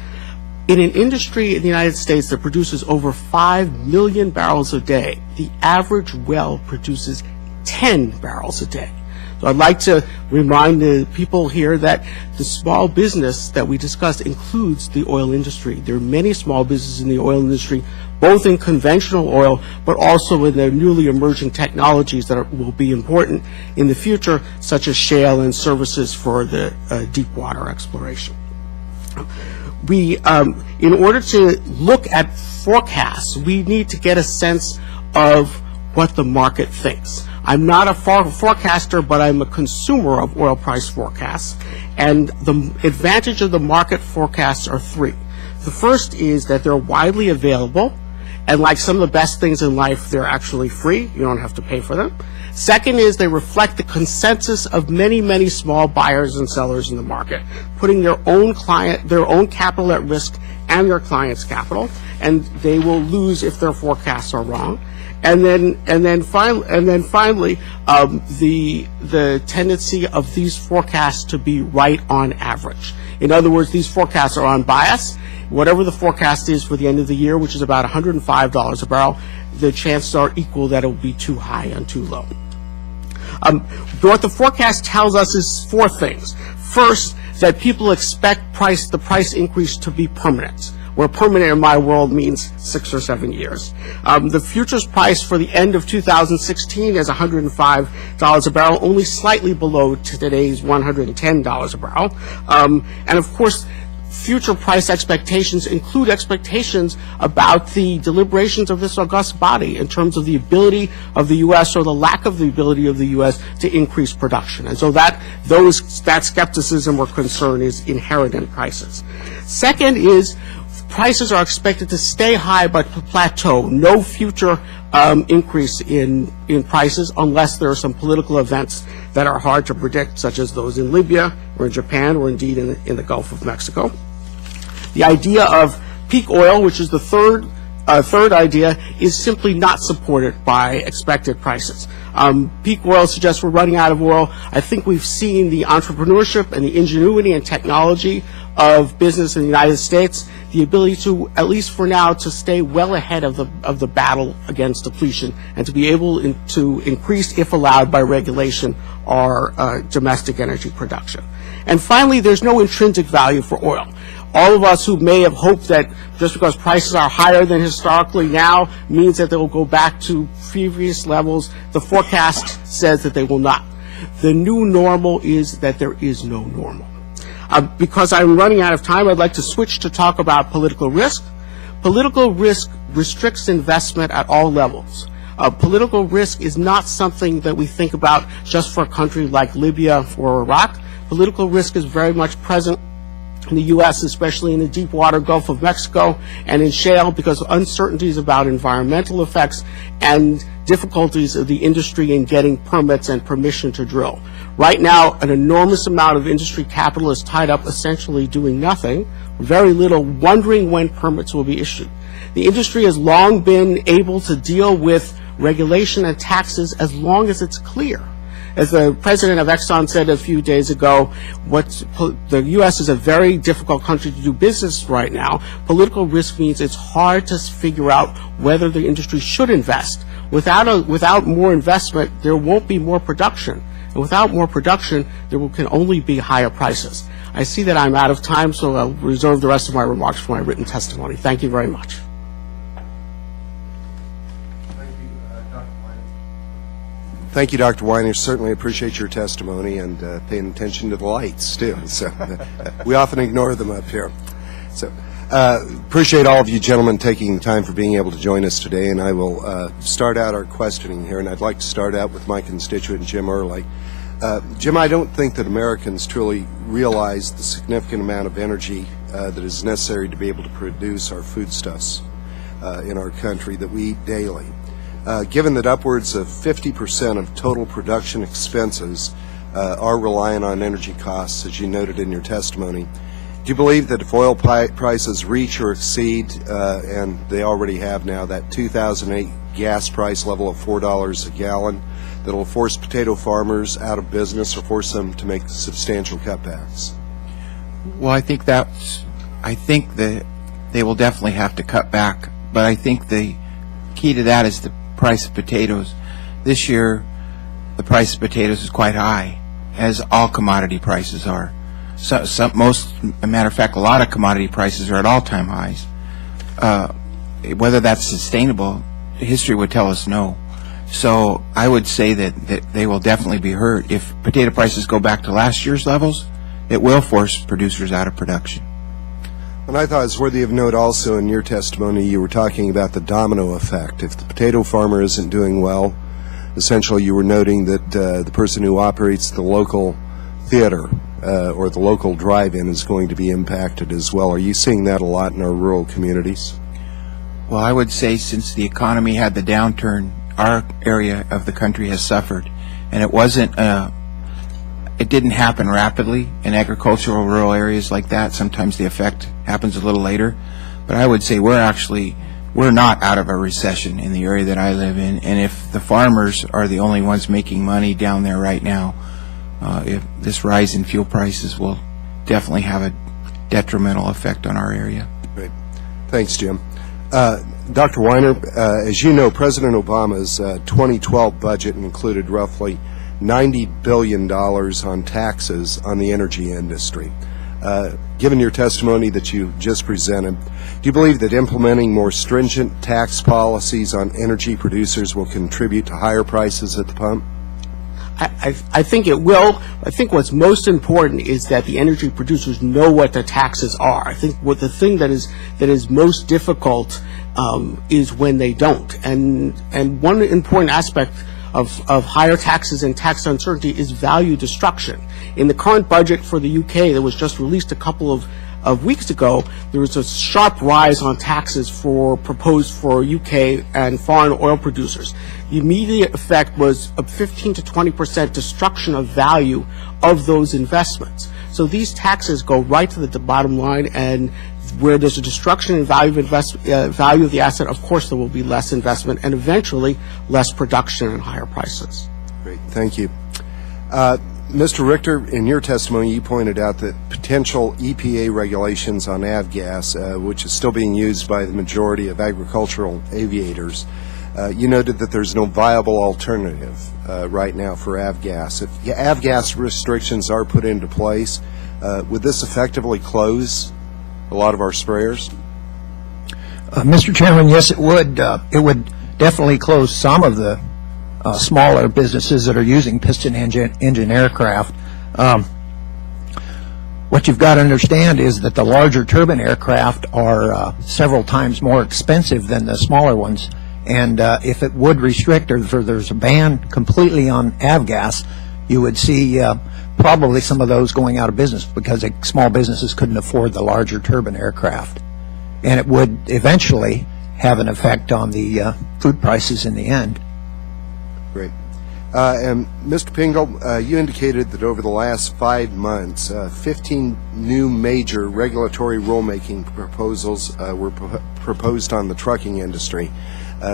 In an industry in the United States that produces over 5 million barrels a day, the average well produces 10 barrels a day. So I'd like to remind the people here that the small business that we discussed includes the oil industry. There are many small businesses in the oil industry, both in conventional oil, but also in the newly emerging technologies that will be important in the future, such as shale and services for the deep water exploration. In order to look at forecasts, we need to get a sense of what the market thinks. I'm not a forecaster, but I'm a consumer of oil price forecasts. And the advantage of the market forecasts are 3. The first is that they're widely available, and like some of the best things in life, they're actually free. You don't have to pay for them. Second is they reflect the consensus of many, many small buyers and sellers in the market, putting their own capital at risk and their clients' capital, and they will lose if their forecasts are wrong. And then finally, the tendency of these forecasts to be right on average. In other words, these forecasts are unbiased. Whatever the forecast is for the end of the year, which is about $105 a barrel, the chances are equal that it will be too high and too low. What the forecast tells us is four things. First, that people expect the price increase to be permanent, where permanent in my world means 6 or 7 years. The futures price for the end of 2016 is $105 a barrel, only slightly below today's $110 a barrel. And of course, future price expectations include expectations about the deliberations of this august body in terms of the ability of the U.S. or the lack of the ability of the U.S. to increase production. And so that skepticism or concern is inherent in prices. Second is prices are expected to stay high but plateau. No future increase in prices unless there are some political events that are hard to predict, such as those in Libya or in Japan or indeed in the Gulf of Mexico. The idea of peak oil, which is the third idea, is simply not supported by expected prices. Peak oil suggests we're running out of oil. I think we've seen the entrepreneurship and the ingenuity and technology of business in the United States, the ability to, at least for now, to stay well ahead of the battle against depletion and to be able to increase, if allowed by regulation, our domestic energy production. And finally, there's no intrinsic value for oil. All of us who may have hoped that just because prices are higher than historically now means that they will go back to previous levels, the forecast says that they will not. The new normal is that there is no normal. Because I'm running out of time, I'd like to switch to talk about political risk. Political risk restricts investment at all levels. Political risk is not something that we think about just for a country like Libya or Iraq. Political risk is very much present in the U.S., especially in the deep water Gulf of Mexico and in shale, because of uncertainties about environmental effects and difficulties of the industry in getting permits and permission to drill. Right now, an enormous amount of industry capital is tied up essentially doing nothing, very little, wondering when permits will be issued. The industry has long been able to deal with regulation and taxes as long as it's clear. As the president of Exxon said a few days ago, the U.S. is a very difficult country to do business right now. Political risk means it's hard to figure out whether the industry should invest. Without more investment, there won't be more production. And without more production, there can only be higher prices. I see that I'm out of time, so I'll reserve the rest of my remarks for my written testimony. Thank you very much. Thank you, Dr. Weiner. Certainly appreciate your testimony and paying attention to the lights, too. So we often ignore them up here. So appreciate all of you gentlemen taking the time for being able to join us today, and I will start out our questioning here, and I'd like to start out with my constituent, Jim Early. Jim, I don't think that Americans truly realize the significant amount of energy that is necessary to be able to produce our foodstuffs in our country that we eat daily. Given that upwards of 50% of total production expenses are reliant on energy costs, as you noted in your testimony, do you believe that if oil prices reach or exceed, and they already have now, that 2008 gas price level of $4 a gallon, that will force potato farmers out of business or force them to make substantial cutbacks? Well, I think that they will definitely have to cut back, but I think the key to that is the price of potatoes. This year, the price of potatoes is quite high, as all commodity prices are. As a matter of fact, a lot of commodity prices are at all-time highs. Whether that's sustainable, history would tell us no. So I would say that they will definitely be hurt. If potato prices go back to last year's levels, it will force producers out of production. And I thought it was worthy of note also in your testimony, you were talking about the domino effect. If the potato farmer isn't doing well, essentially you were noting that the person who operates the local theater or the local drive-in is going to be impacted as well. Are you seeing that a lot in our rural communities? Well, I would say since the economy had the downturn, our area of the country has suffered. And it didn't happen rapidly in agricultural rural areas like that. Sometimes the effect happens a little later. But I would say we're not out of a recession in the area that I live in, and if the farmers are the only ones making money down there right now, if this rise in fuel prices will definitely have a detrimental effect on our area. Great. Thanks, Jim. Dr. Weiner, as you know, President Obama's 2012 budget included roughly $90 billion on taxes on the energy industry. Given your testimony that you just presented, do you believe that implementing more stringent tax policies on energy producers will contribute to higher prices at the pump? I think it will. I think what's most important is that the energy producers know what their taxes are. I think what the thing that is most difficult is when they don't. And one important aspect of higher taxes and tax uncertainty is value destruction. In the current budget for the UK that was just released a couple of weeks ago, there was a sharp rise on taxes proposed for UK and foreign oil producers. The immediate effect was a 15 to 20% destruction of value of those investments. So these taxes go right to the bottom line, and where there's a destruction in value of the asset, of course there will be less investment and eventually less production and higher prices. Great, thank you. Mr. Richter, in your testimony, you pointed out that potential EPA regulations on avgas, which is still being used by the majority of agricultural aviators, you noted that there's no viable alternative right now for avgas. If avgas restrictions are put into place, would this effectively close a lot of our sprayers? Mr. Chairman, yes, it would. It would definitely close some of the smaller businesses that are using piston engine aircraft. What you've got to understand is that the larger turbine aircraft are several times more expensive than the smaller ones. And if it would restrict, or if there's a ban completely on avgas, you would see probably some of those going out of business because small businesses couldn't afford the larger turbine aircraft. And it would eventually have an effect on the food prices in the end. Great. And Mr. Pingle, you indicated that over the last 5 months, 15 new major regulatory rulemaking proposals were proposed on the trucking industry.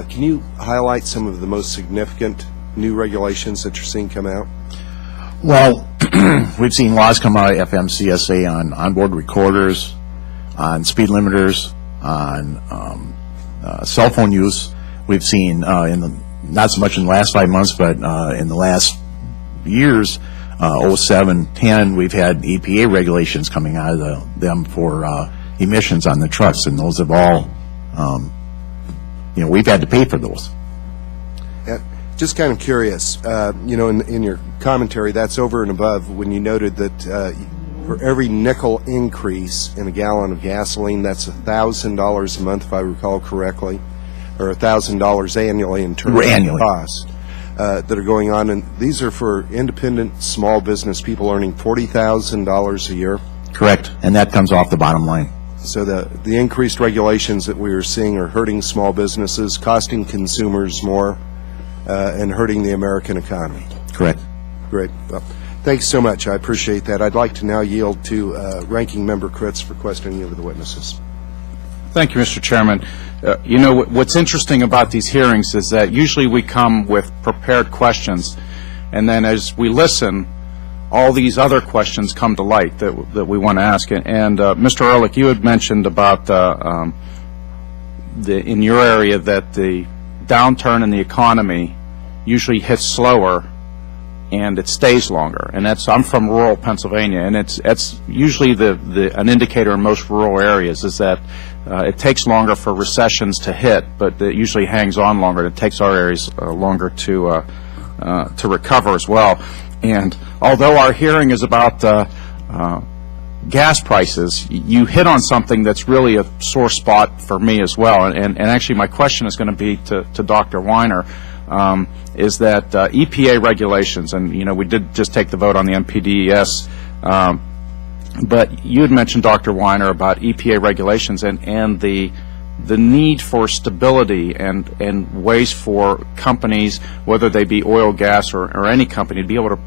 Can you highlight some of the most significant new regulations that you're seeing come out? Well, we've seen laws come out of FMCSA on onboard recorders, on speed limiters, on cell phone use. We've seen not so much in the last 5 months, but in the last years, 07, 10, we've had EPA regulations coming out of them for emissions on the trucks, and those have all, we've had to pay for those. Just kind of curious, in your commentary, that's over and above when you noted that for every nickel increase in a gallon of gasoline, that's $1,000 a month, if I recall correctly, or $1,000 annually in terms of cost that are going on. And these are for independent small business people earning $40,000 a year? Correct, and that comes off the bottom line. So the increased regulations that we are seeing are hurting small businesses, costing consumers more, and hurting the American economy. Correct. Great. Well, thanks so much. I appreciate that. I'd like to now yield to Ranking Member Kritz for questioning of the witnesses. Thank you, Mr. Chairman. What's interesting about these hearings is that usually we come with prepared questions, and then as we listen, all these other questions come to light that we want to ask. And Mr. Ehrlich, you had mentioned about in your area that the downturn in the economy usually hits slower and it stays longer. And I'm from rural Pennsylvania, and it's usually an indicator in most rural areas is that it takes longer for recessions to hit, but it usually hangs on longer. It takes our areas longer to recover as well. And although our hearing is about gas prices, you hit on something that's really a sore spot for me as well. And actually my question is going to be to Dr. Weiner, is that EPA regulations, and we did just take the vote on the MPDES, but you had mentioned, Dr. Weiner, about EPA regulations and the need for stability and ways for companies, whether they be oil, gas, or any company, to be able to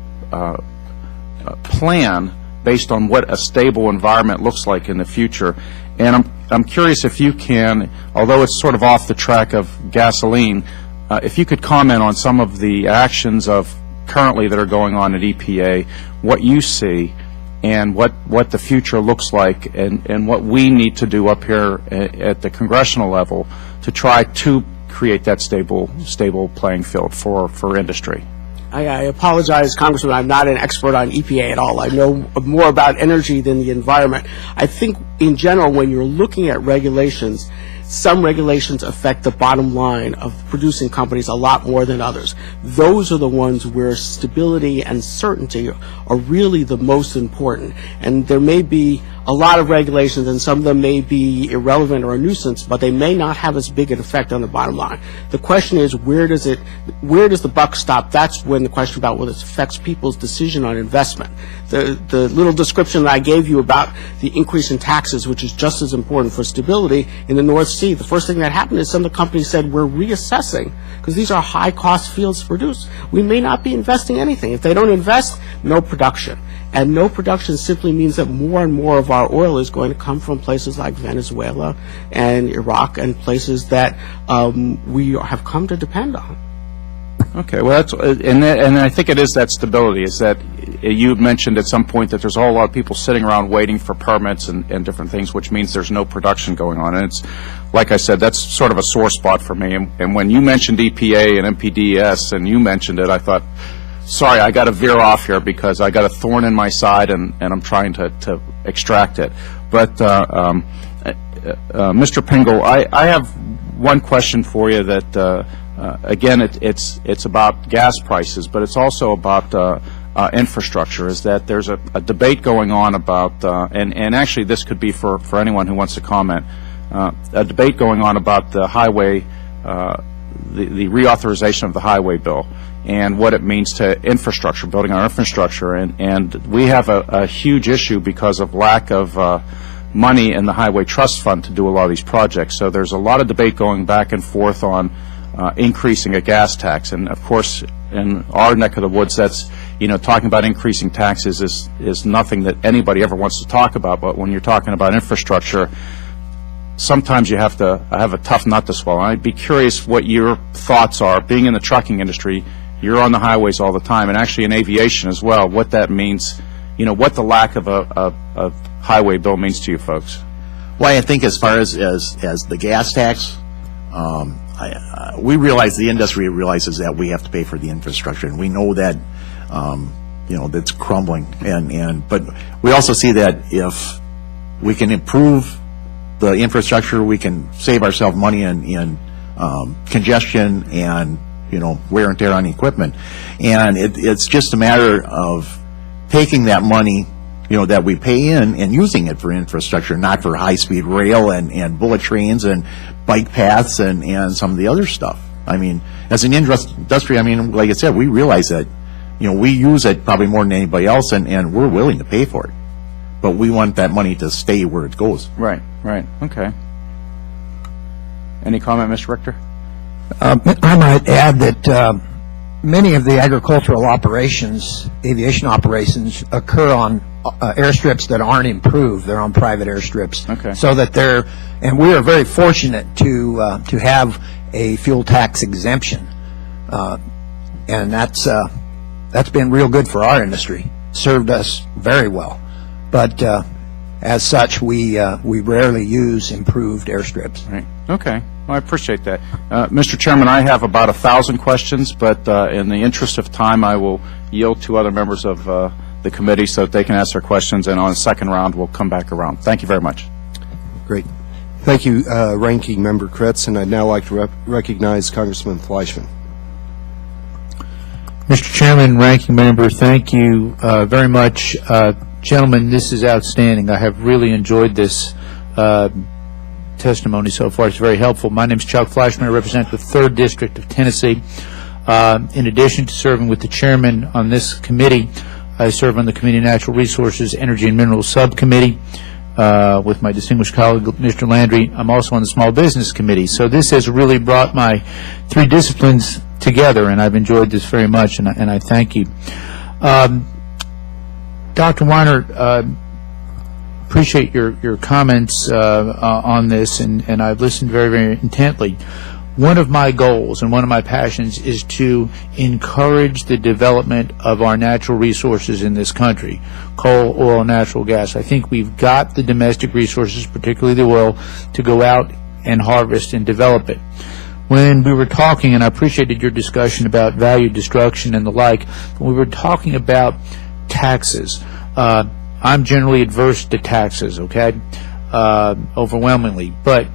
plan based on what a stable environment looks like in the future. And I'm curious if you can, although it's sort of off the track of gasoline, if you could comment on some of the actions of currently that are going on at EPA, what you see, and what the future looks like, and what we need to do up here at the congressional level to try to create that stable playing field for industry. I apologize, Congressman. I'm not an expert on EPA at all. I know more about energy than the environment. I think, in general, when you're looking at regulations, some regulations affect the bottom line of producing companies a lot more than others. Those are the ones where stability and certainty are really the most important. And there may be a lot of regulations, and some of them may be irrelevant or a nuisance, but they may not have as big an effect on the bottom line. The question is, where does the buck stop? That's when the question about whether it affects people's decision on investment. The little description that I gave you about the increase in taxes, which is just as important for stability in the North Sea, the first thing that happened is some of the companies said, we're reassessing, because these are high-cost fields to produce. We may not be investing anything. If they don't invest, no production. And no production simply means that more and more of our oil is going to come from places like Venezuela and Iraq and places that we have come to depend on. Okay, well, and I think it is that stability. Is that you mentioned at some point that there's a whole lot of people sitting around waiting for permits and different things, which means there's no production going on. And it's, like I said, that's sort of a sore spot for me. And when you mentioned EPA and MPDES and you mentioned it, I thought, sorry, I got to veer off here because I got a thorn in my side and I'm trying to extract it. But Mr. Pingle, I have one question for you that, again, it's about gas prices, but it's also about infrastructure. Is that there's a debate going on about, and actually this could be for anyone who wants to comment, a debate going on about the highway, the reauthorization of the highway bill, and what it means to infrastructure, building our infrastructure. And we have a huge issue because of lack of money in the Highway Trust Fund to do a lot of these projects. So there's a lot of debate going back and forth on increasing a gas tax. And, of course, in our neck of the woods, that's, talking about increasing taxes is nothing that anybody ever wants to talk about. But when you're talking about infrastructure, sometimes you have to have a tough nut to swallow. I'd be curious what your thoughts are, being in the trucking industry. You're on the highways all the time, and actually in aviation as well, what that means, what the lack of a highway bill means to you folks. Well, I think as far as the gas tax, we realize, the industry realizes that we have to pay for the infrastructure, and we know that, that's crumbling. But we also see that if we can improve the infrastructure, we can save ourselves money in congestion and wear and tear on the equipment. And it's just a matter of taking that money, that we pay in and using it for infrastructure, not for high-speed rail and bullet trains and bike paths and some of the other stuff. I mean, as an industry, like I said, we realize that, we use it probably more than anybody else, and we're willing to pay for it. But we want that money to stay where it goes. Right. Okay. Any comment, Mr. Richter? I might add that many of the agricultural operations, aviation operations, occur on airstrips that aren't improved. They're on private airstrips. Okay. So that and we are very fortunate to have a fuel tax exemption, and that's been real good for our industry. Served us very well, but as such, we rarely use improved airstrips. Right. Okay. Well, I appreciate that. Mr. Chairman, I have about 1,000 questions, but in the interest of time, I will yield to other members of the committee so that they can ask their questions, and on the second round, we'll come back around. Thank you very much. Great. Thank you, Ranking Member Kritz, and I'd now like to recognize Congressman Fleischman. Mr. Chairman, Ranking Member, thank you very much. Gentlemen, this is outstanding. I have really enjoyed this testimony so far. It's very helpful. My name is Chuck Fleischman. I represent the 3rd District of Tennessee. In addition to serving with the chairman on this committee, I serve on the Committee on Natural Resources, Energy and Minerals Subcommittee with my distinguished colleague, Mr. Landry. I'm also on the Small Business Committee. So this has really brought my 3 disciplines together, and I've enjoyed this very much, and I thank you. Dr. Weiner, appreciate your comments on this, and I've listened very, very intently. One of my goals and one of my passions is to encourage the development of our natural resources in this country, coal, oil, natural gas. I think we've got the domestic resources, particularly the oil, to go out and harvest and develop it. When we were talking, and I appreciated your discussion about value destruction and the like, when we were talking about taxes, I'm generally adverse to taxes, okay, overwhelmingly, but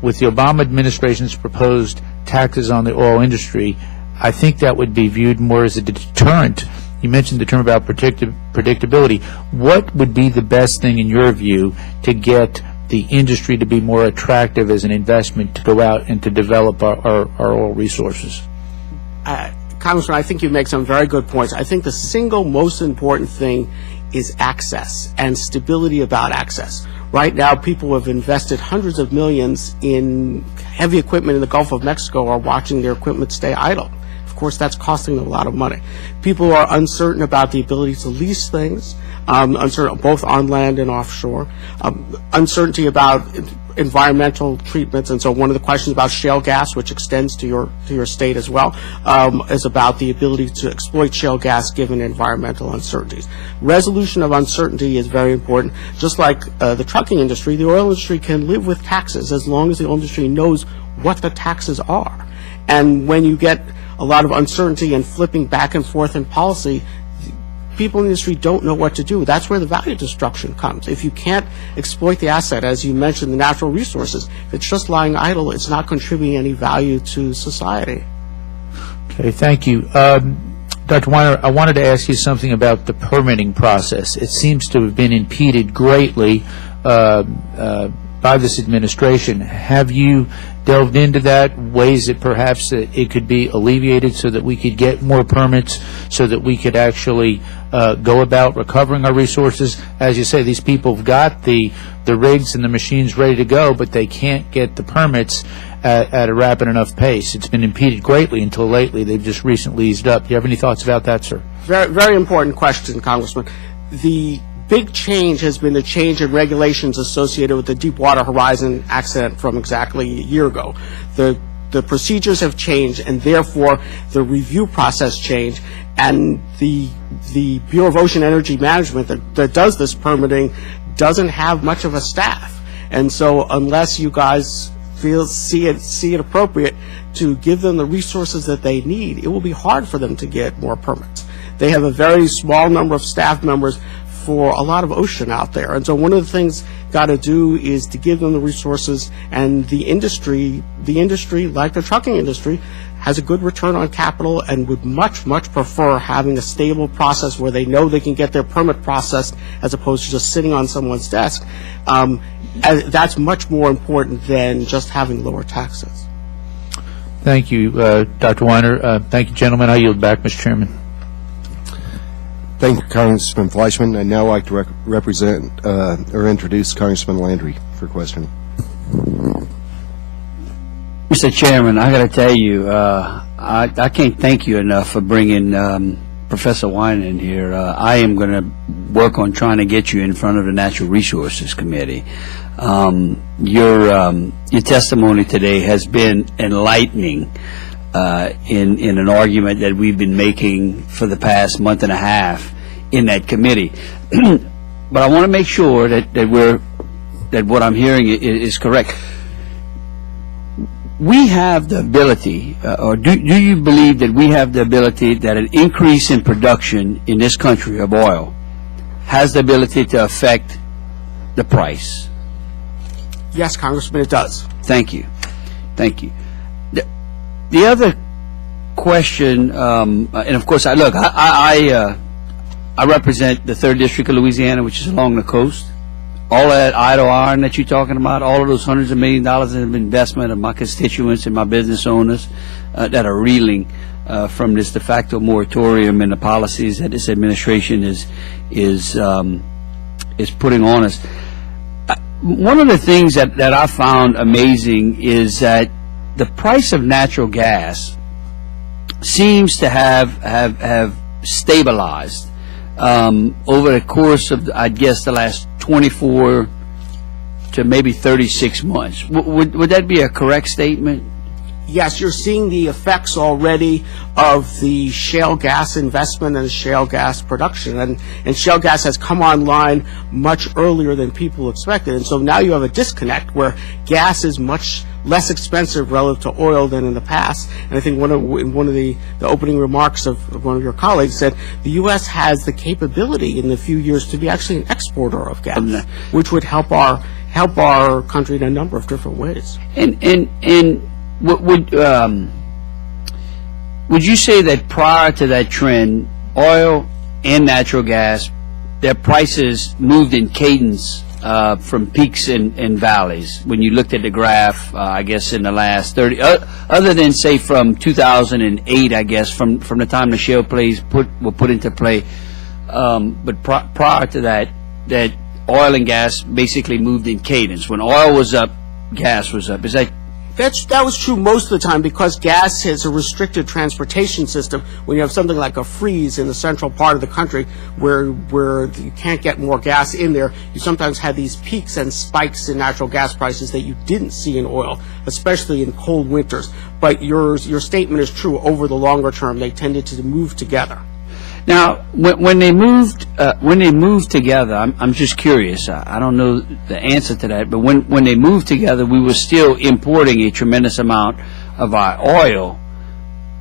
with the Obama administration's proposed taxes on the oil industry, I think that would be viewed more as a deterrent. You mentioned the term about predictability. What would be the best thing in your view to get the industry to be more attractive as an investment to go out and to develop our oil resources? Congressman, I think you make some very good points. I think the single most important thing is access and stability about access. Right now, people who have invested hundreds of millions in heavy equipment in the Gulf of Mexico are watching their equipment stay idle. Of course, that's costing them a lot of money. People are uncertain about the ability to lease things, uncertain both on land and offshore, uncertainty about environmental treatments, and so one of the questions about shale gas, which extends to your state as well, is about the ability to exploit shale gas given environmental uncertainties. Resolution of uncertainty is very important. Just like the trucking industry, the oil industry can live with taxes as long as the oil industry knows what the taxes are. And when you get a lot of uncertainty and flipping back and forth in policy, people in the industry don't know what to do. That's where the value destruction comes. If you can't exploit the asset, as you mentioned, the natural resources, if it's just lying idle, it's not contributing any value to society. Okay, thank you. Dr. Weiner, I wanted to ask you something about the permitting process. It seems to have been impeded greatly by this administration. Have you delved into that, ways that perhaps it could be alleviated so that we could get more permits, so that we could actually go about recovering our resources? As you say, these people have got the rigs and the machines ready to go, but they can't get the permits at a rapid enough pace. It's been impeded greatly until lately. They've just recently eased up. Do you have any thoughts about that, sir? Very, very important question, Congressman. The big change has been the change in regulations associated with the Deepwater Horizon accident from exactly a year ago. The procedures have changed, and therefore the review process changed, and the Bureau of Ocean Energy Management that does this permitting doesn't have much of a staff. And so unless you guys see it appropriate to give them the resources that they need, it will be hard for them to get more permits. They have a very small number of staff members for a lot of ocean out there. And so one of the things got to do is to give them the resources, and the industry, like the trucking industry, has a good return on capital and would much, much prefer having a stable process where they know they can get their permit processed as opposed to just sitting on someone's desk. That's much more important than just having lower taxes. Thank you, Dr. Weiner. Thank you, gentlemen. I yield back, Mr. Chairman. Thank you, Congressman Fleischman. I'd now like to represent or introduce Congressman Landry for question. Mr. Chairman, I got to tell you, I can't thank you enough for bringing Professor Weiner in here. I am going to work on trying to get you in front of the Natural Resources Committee. Your testimony today has been enlightening in an argument that we've been making for the past month and a half in that committee. But I want to make sure that what I'm hearing is correct. We have the ability, or do you believe that we have the ability that an increase in production in this country of oil has the ability to affect the price? Yes, Congressman, it does. Thank you. Thank you. The other question, and of course, I represent the 3rd District of Louisiana, which is along the coast. All that idle iron that you're talking about, all of those hundreds of millions of dollars of investment of my constituents and my business owners that are reeling from this de facto moratorium and the policies that this administration is putting on us. One of the things that I found amazing is that the price of natural gas seems to have stabilized over the course of, I'd guess, the last 24 to maybe 36 months. Would that be a correct statement? Yes, you're seeing the effects already of the shale gas investment and shale gas production. And shale gas has come online much earlier than people expected. And so now you have a disconnect where gas is much less expensive relative to oil than in the past. And I think in one of the opening remarks of one of your colleagues said the U.S. has the capability in a few years to be actually an exporter of gas, which would help our country in a number of different ways. And would you say that prior to that trend, oil and natural gas, their prices moved in cadence from peaks and valleys? When you looked at the graph, I guess in the last 30, other than say from 2008, I guess from the time the shale plays were put into play, but prior to that oil and gas basically moved in cadence. When oil was up, gas was up. Is that? That was true most of the time because gas has a restricted transportation system. When you have something like a freeze in the central part of the country where you can't get more gas in there, you sometimes have these peaks and spikes in natural gas prices that you didn't see in oil, especially in cold winters. But your statement is true. Over the longer term, they tended to move together. Now, when they moved together, I'm just curious. I don't know the answer to that, but when they moved together, we were still importing a tremendous amount of our oil,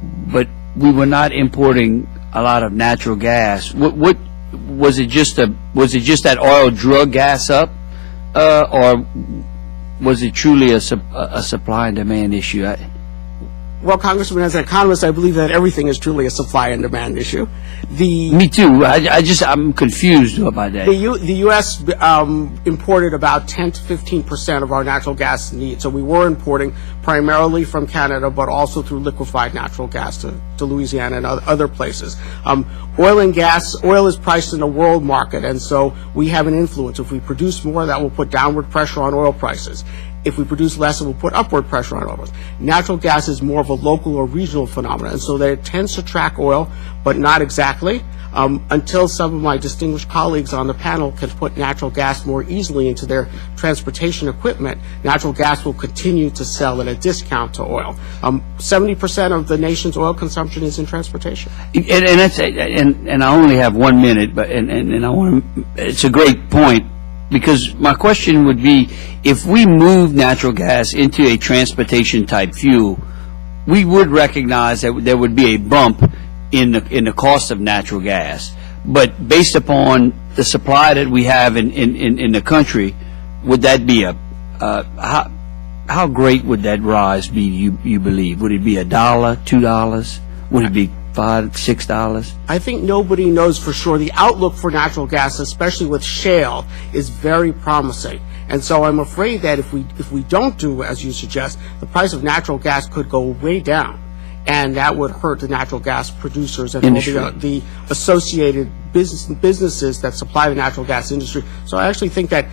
but we were not importing a lot of natural gas. What was it? Just that oil drug gas up, or was it truly a supply and demand issue? Well, Congressman, as an economist, I believe that everything is truly a supply and demand issue. Me too. I'm confused about that. The U.S. Imported about 10 to 15% of our natural gas needs. So we were importing primarily from Canada, but also through liquefied natural gas to Louisiana and other places. Oil is priced in the world market, and so we have an influence. If we produce more, that will put downward pressure on oil prices. If we produce less, it will put upward pressure on oil. Natural gas is more of a local or regional phenomenon, and so that it tends to track oil, but not exactly, until some of my distinguished colleagues on the panel can put natural gas more easily into their transportation equipment. Natural gas will continue to sell at a discount to oil. 70% of the nation's oil consumption is in transportation. And I only have 1 minute, but it's a great point. Because my question would be, if we move natural gas into a transportation type fuel, we would recognize that there would be a bump in the cost of natural gas. But based upon the supply that we have in the country, would that be how great would that rise be? You believe? Would it be $1, $2? Would it be $5, $6? I think nobody knows for sure. The outlook for natural gas, especially with shale, is very promising. And so I'm afraid that if we don't do as you suggest, the price of natural gas could go way down, and that would hurt the natural gas producers and all the associated businesses that supply the natural gas industry. So I actually think that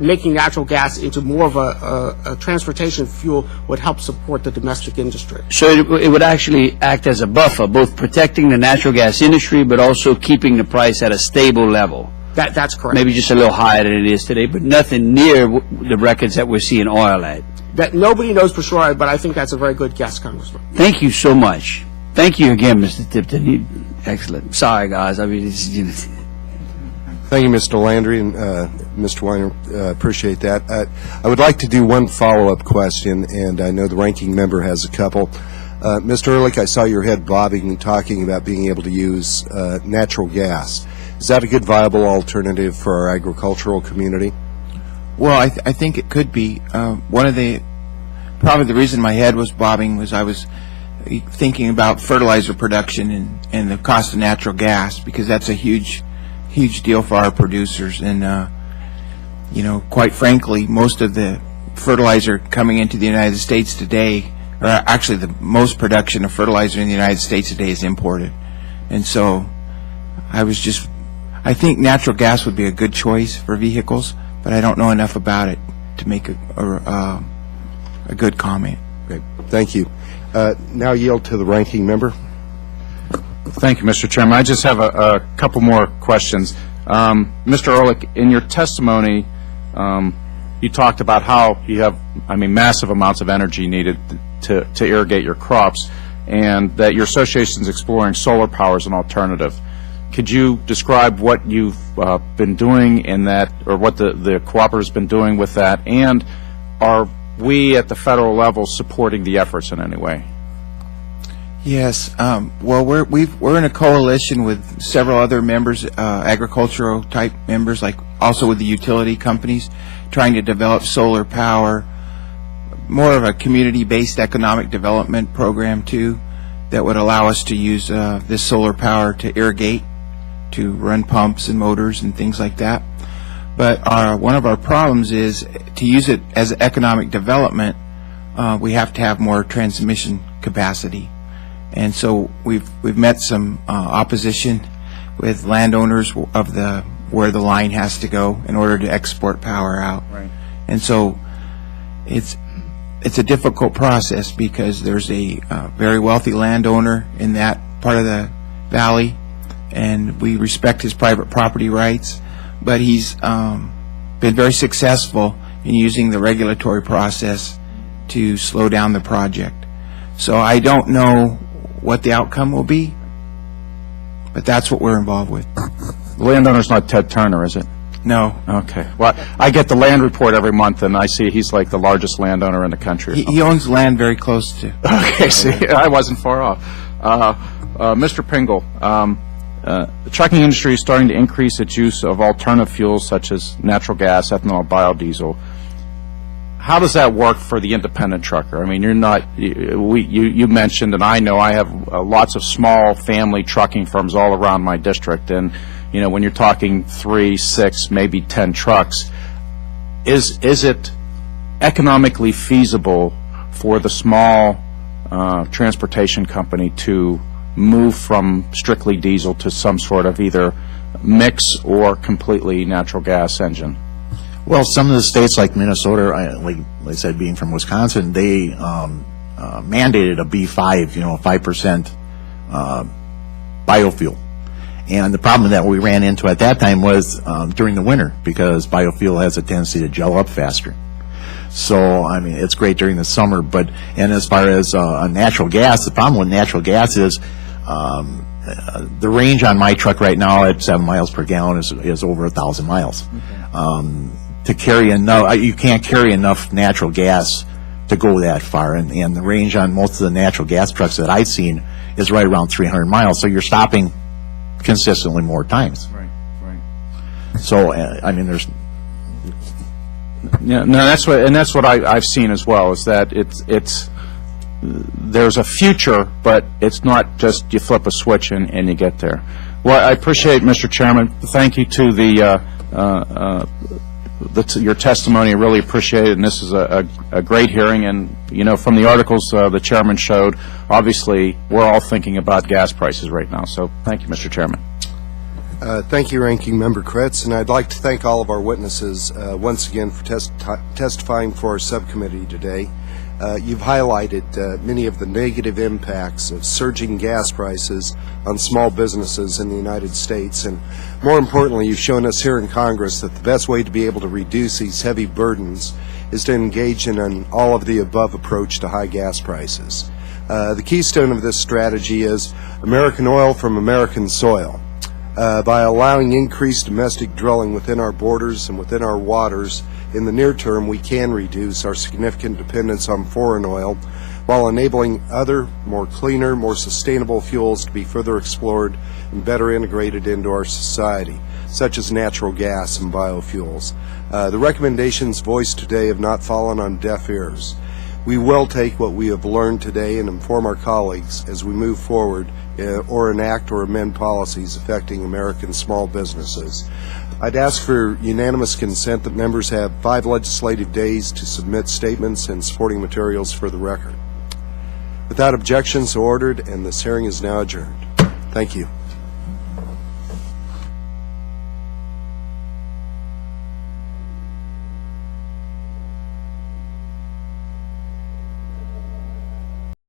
making natural gas into more of a transportation fuel would help support the domestic industry. So it would actually act as a buffer, both protecting the natural gas industry, but also keeping the price at a stable level. That's correct. Maybe just a little higher than it is today, but nothing near the records that we're seeing oil at. That nobody knows for sure, but I think that's a very good guess, Congressman. Thank you so much. Thank you again, Mr. Tipton. Excellent. Sorry, guys. I mean, Thank you, Mr. Landry and Mr. Weiner. Appreciate that. I would like to do one follow-up question, and I know the ranking member has a couple. Mr. Ehrlich, I saw your head bobbing and talking about being able to use natural gas. Is that a good, viable alternative for our agricultural community? Well, I think it could be. Probably the reason my head was bobbing was I was thinking about fertilizer production and the cost of natural gas, because that's a huge deal for our producers. And, quite frankly, most of the fertilizer coming into the United States today, or actually the most production of fertilizer in the United States today is imported. And so I think natural gas would be a good choice for vehicles, but I don't know enough about it to make a good comment. Great. Thank you. Now yield to the ranking member. Thank you, Mr. Chairman. I just have a couple more questions. Mr. Ehrlich, in your testimony, you talked about how you have, massive amounts of energy needed to irrigate your crops, and that your association is exploring solar power as an alternative. Could you describe what you've been doing in that, or what the cooperative's been doing with that, and are we at the federal level supporting the efforts in any way? Yes. Well, we're in a coalition with several other members, agricultural type members, like also with the utility companies, trying to develop solar power, more of a community-based economic development program too, that would allow us to use this solar power to irrigate, to run pumps and motors and things like that. But one of our problems is to use it as economic development, we have to have more transmission capacity. And so we've met some opposition with landowners of where the line has to go in order to export power out. Right. And so it's a difficult process because there's a very wealthy landowner in that part of the valley, and we respect his private property rights, but he's been very successful in using the regulatory process to slow down the project. So I don't know what the outcome will be, but that's what we're involved with. The landowner's not Ted Turner, is it? No. Okay. Well, I get the land report every month, and I see he's like the largest landowner in the country. He owns land very close to. Okay, see, I wasn't far off. Mr. Pringle, the trucking industry is starting to increase its use of alternative fuels such as natural gas, ethanol, biodiesel. How does that work for the independent trucker? I mean, you're not, you mentioned, and I know I have lots of small family trucking firms all around my district, and you know, when you're talking 3, 6, maybe 10 trucks, is it economically feasible for the small transportation company to move from strictly diesel to some sort of either mix or completely natural gas engine? Well, some of the states like Minnesota, like I said, being from Wisconsin, they mandated a B5, 5% biofuel. And the problem that we ran into at that time was during the winter, because biofuel has a tendency to gel up faster. So, I mean, it's great during the summer, and as far as natural gas, the problem with natural gas is the range on my truck right now at 7 miles per gallon is over 1,000 miles. Okay. To carry enough, you can't carry enough natural gas to go that far, and the range on most of the natural gas trucks that I've seen is right around 300 miles. So you're stopping consistently more times. Right. So I mean, there's. Yeah, no, that's what I've seen as well. Is that it's there's a future, but it's not just you flip a switch and you get there. Well, I appreciate, Mr. Chairman. Thank you to your testimony. I really appreciate it, and this is a great hearing. And from the articles the chairman showed, obviously we're all thinking about gas prices right now. So thank you, Mr. Chairman. Thank you, Ranking Member Kretz, and I'd like to thank all of our witnesses once again for testifying for our subcommittee today. You've highlighted many of the negative impacts of surging gas prices on small businesses in the United States, and more importantly, you've shown us here in Congress that the best way to be able to reduce these heavy burdens is to engage in an all-of-the-above approach to high gas prices. The keystone of this strategy is American oil from American soil. By allowing increased domestic drilling within our borders and within our waters, in the near term, we can reduce our significant dependence on foreign oil while enabling other, more cleaner, more sustainable fuels to be further explored and better integrated into our society, such as natural gas and biofuels. The recommendations voiced today have not fallen on deaf ears. We will take what we have learned today and inform our colleagues as we move forward or enact or amend policies affecting American small businesses. I'd ask for unanimous consent that members have 5 legislative days to submit statements and supporting materials for the record. Without objection, so ordered, and this hearing is now adjourned. Thank you.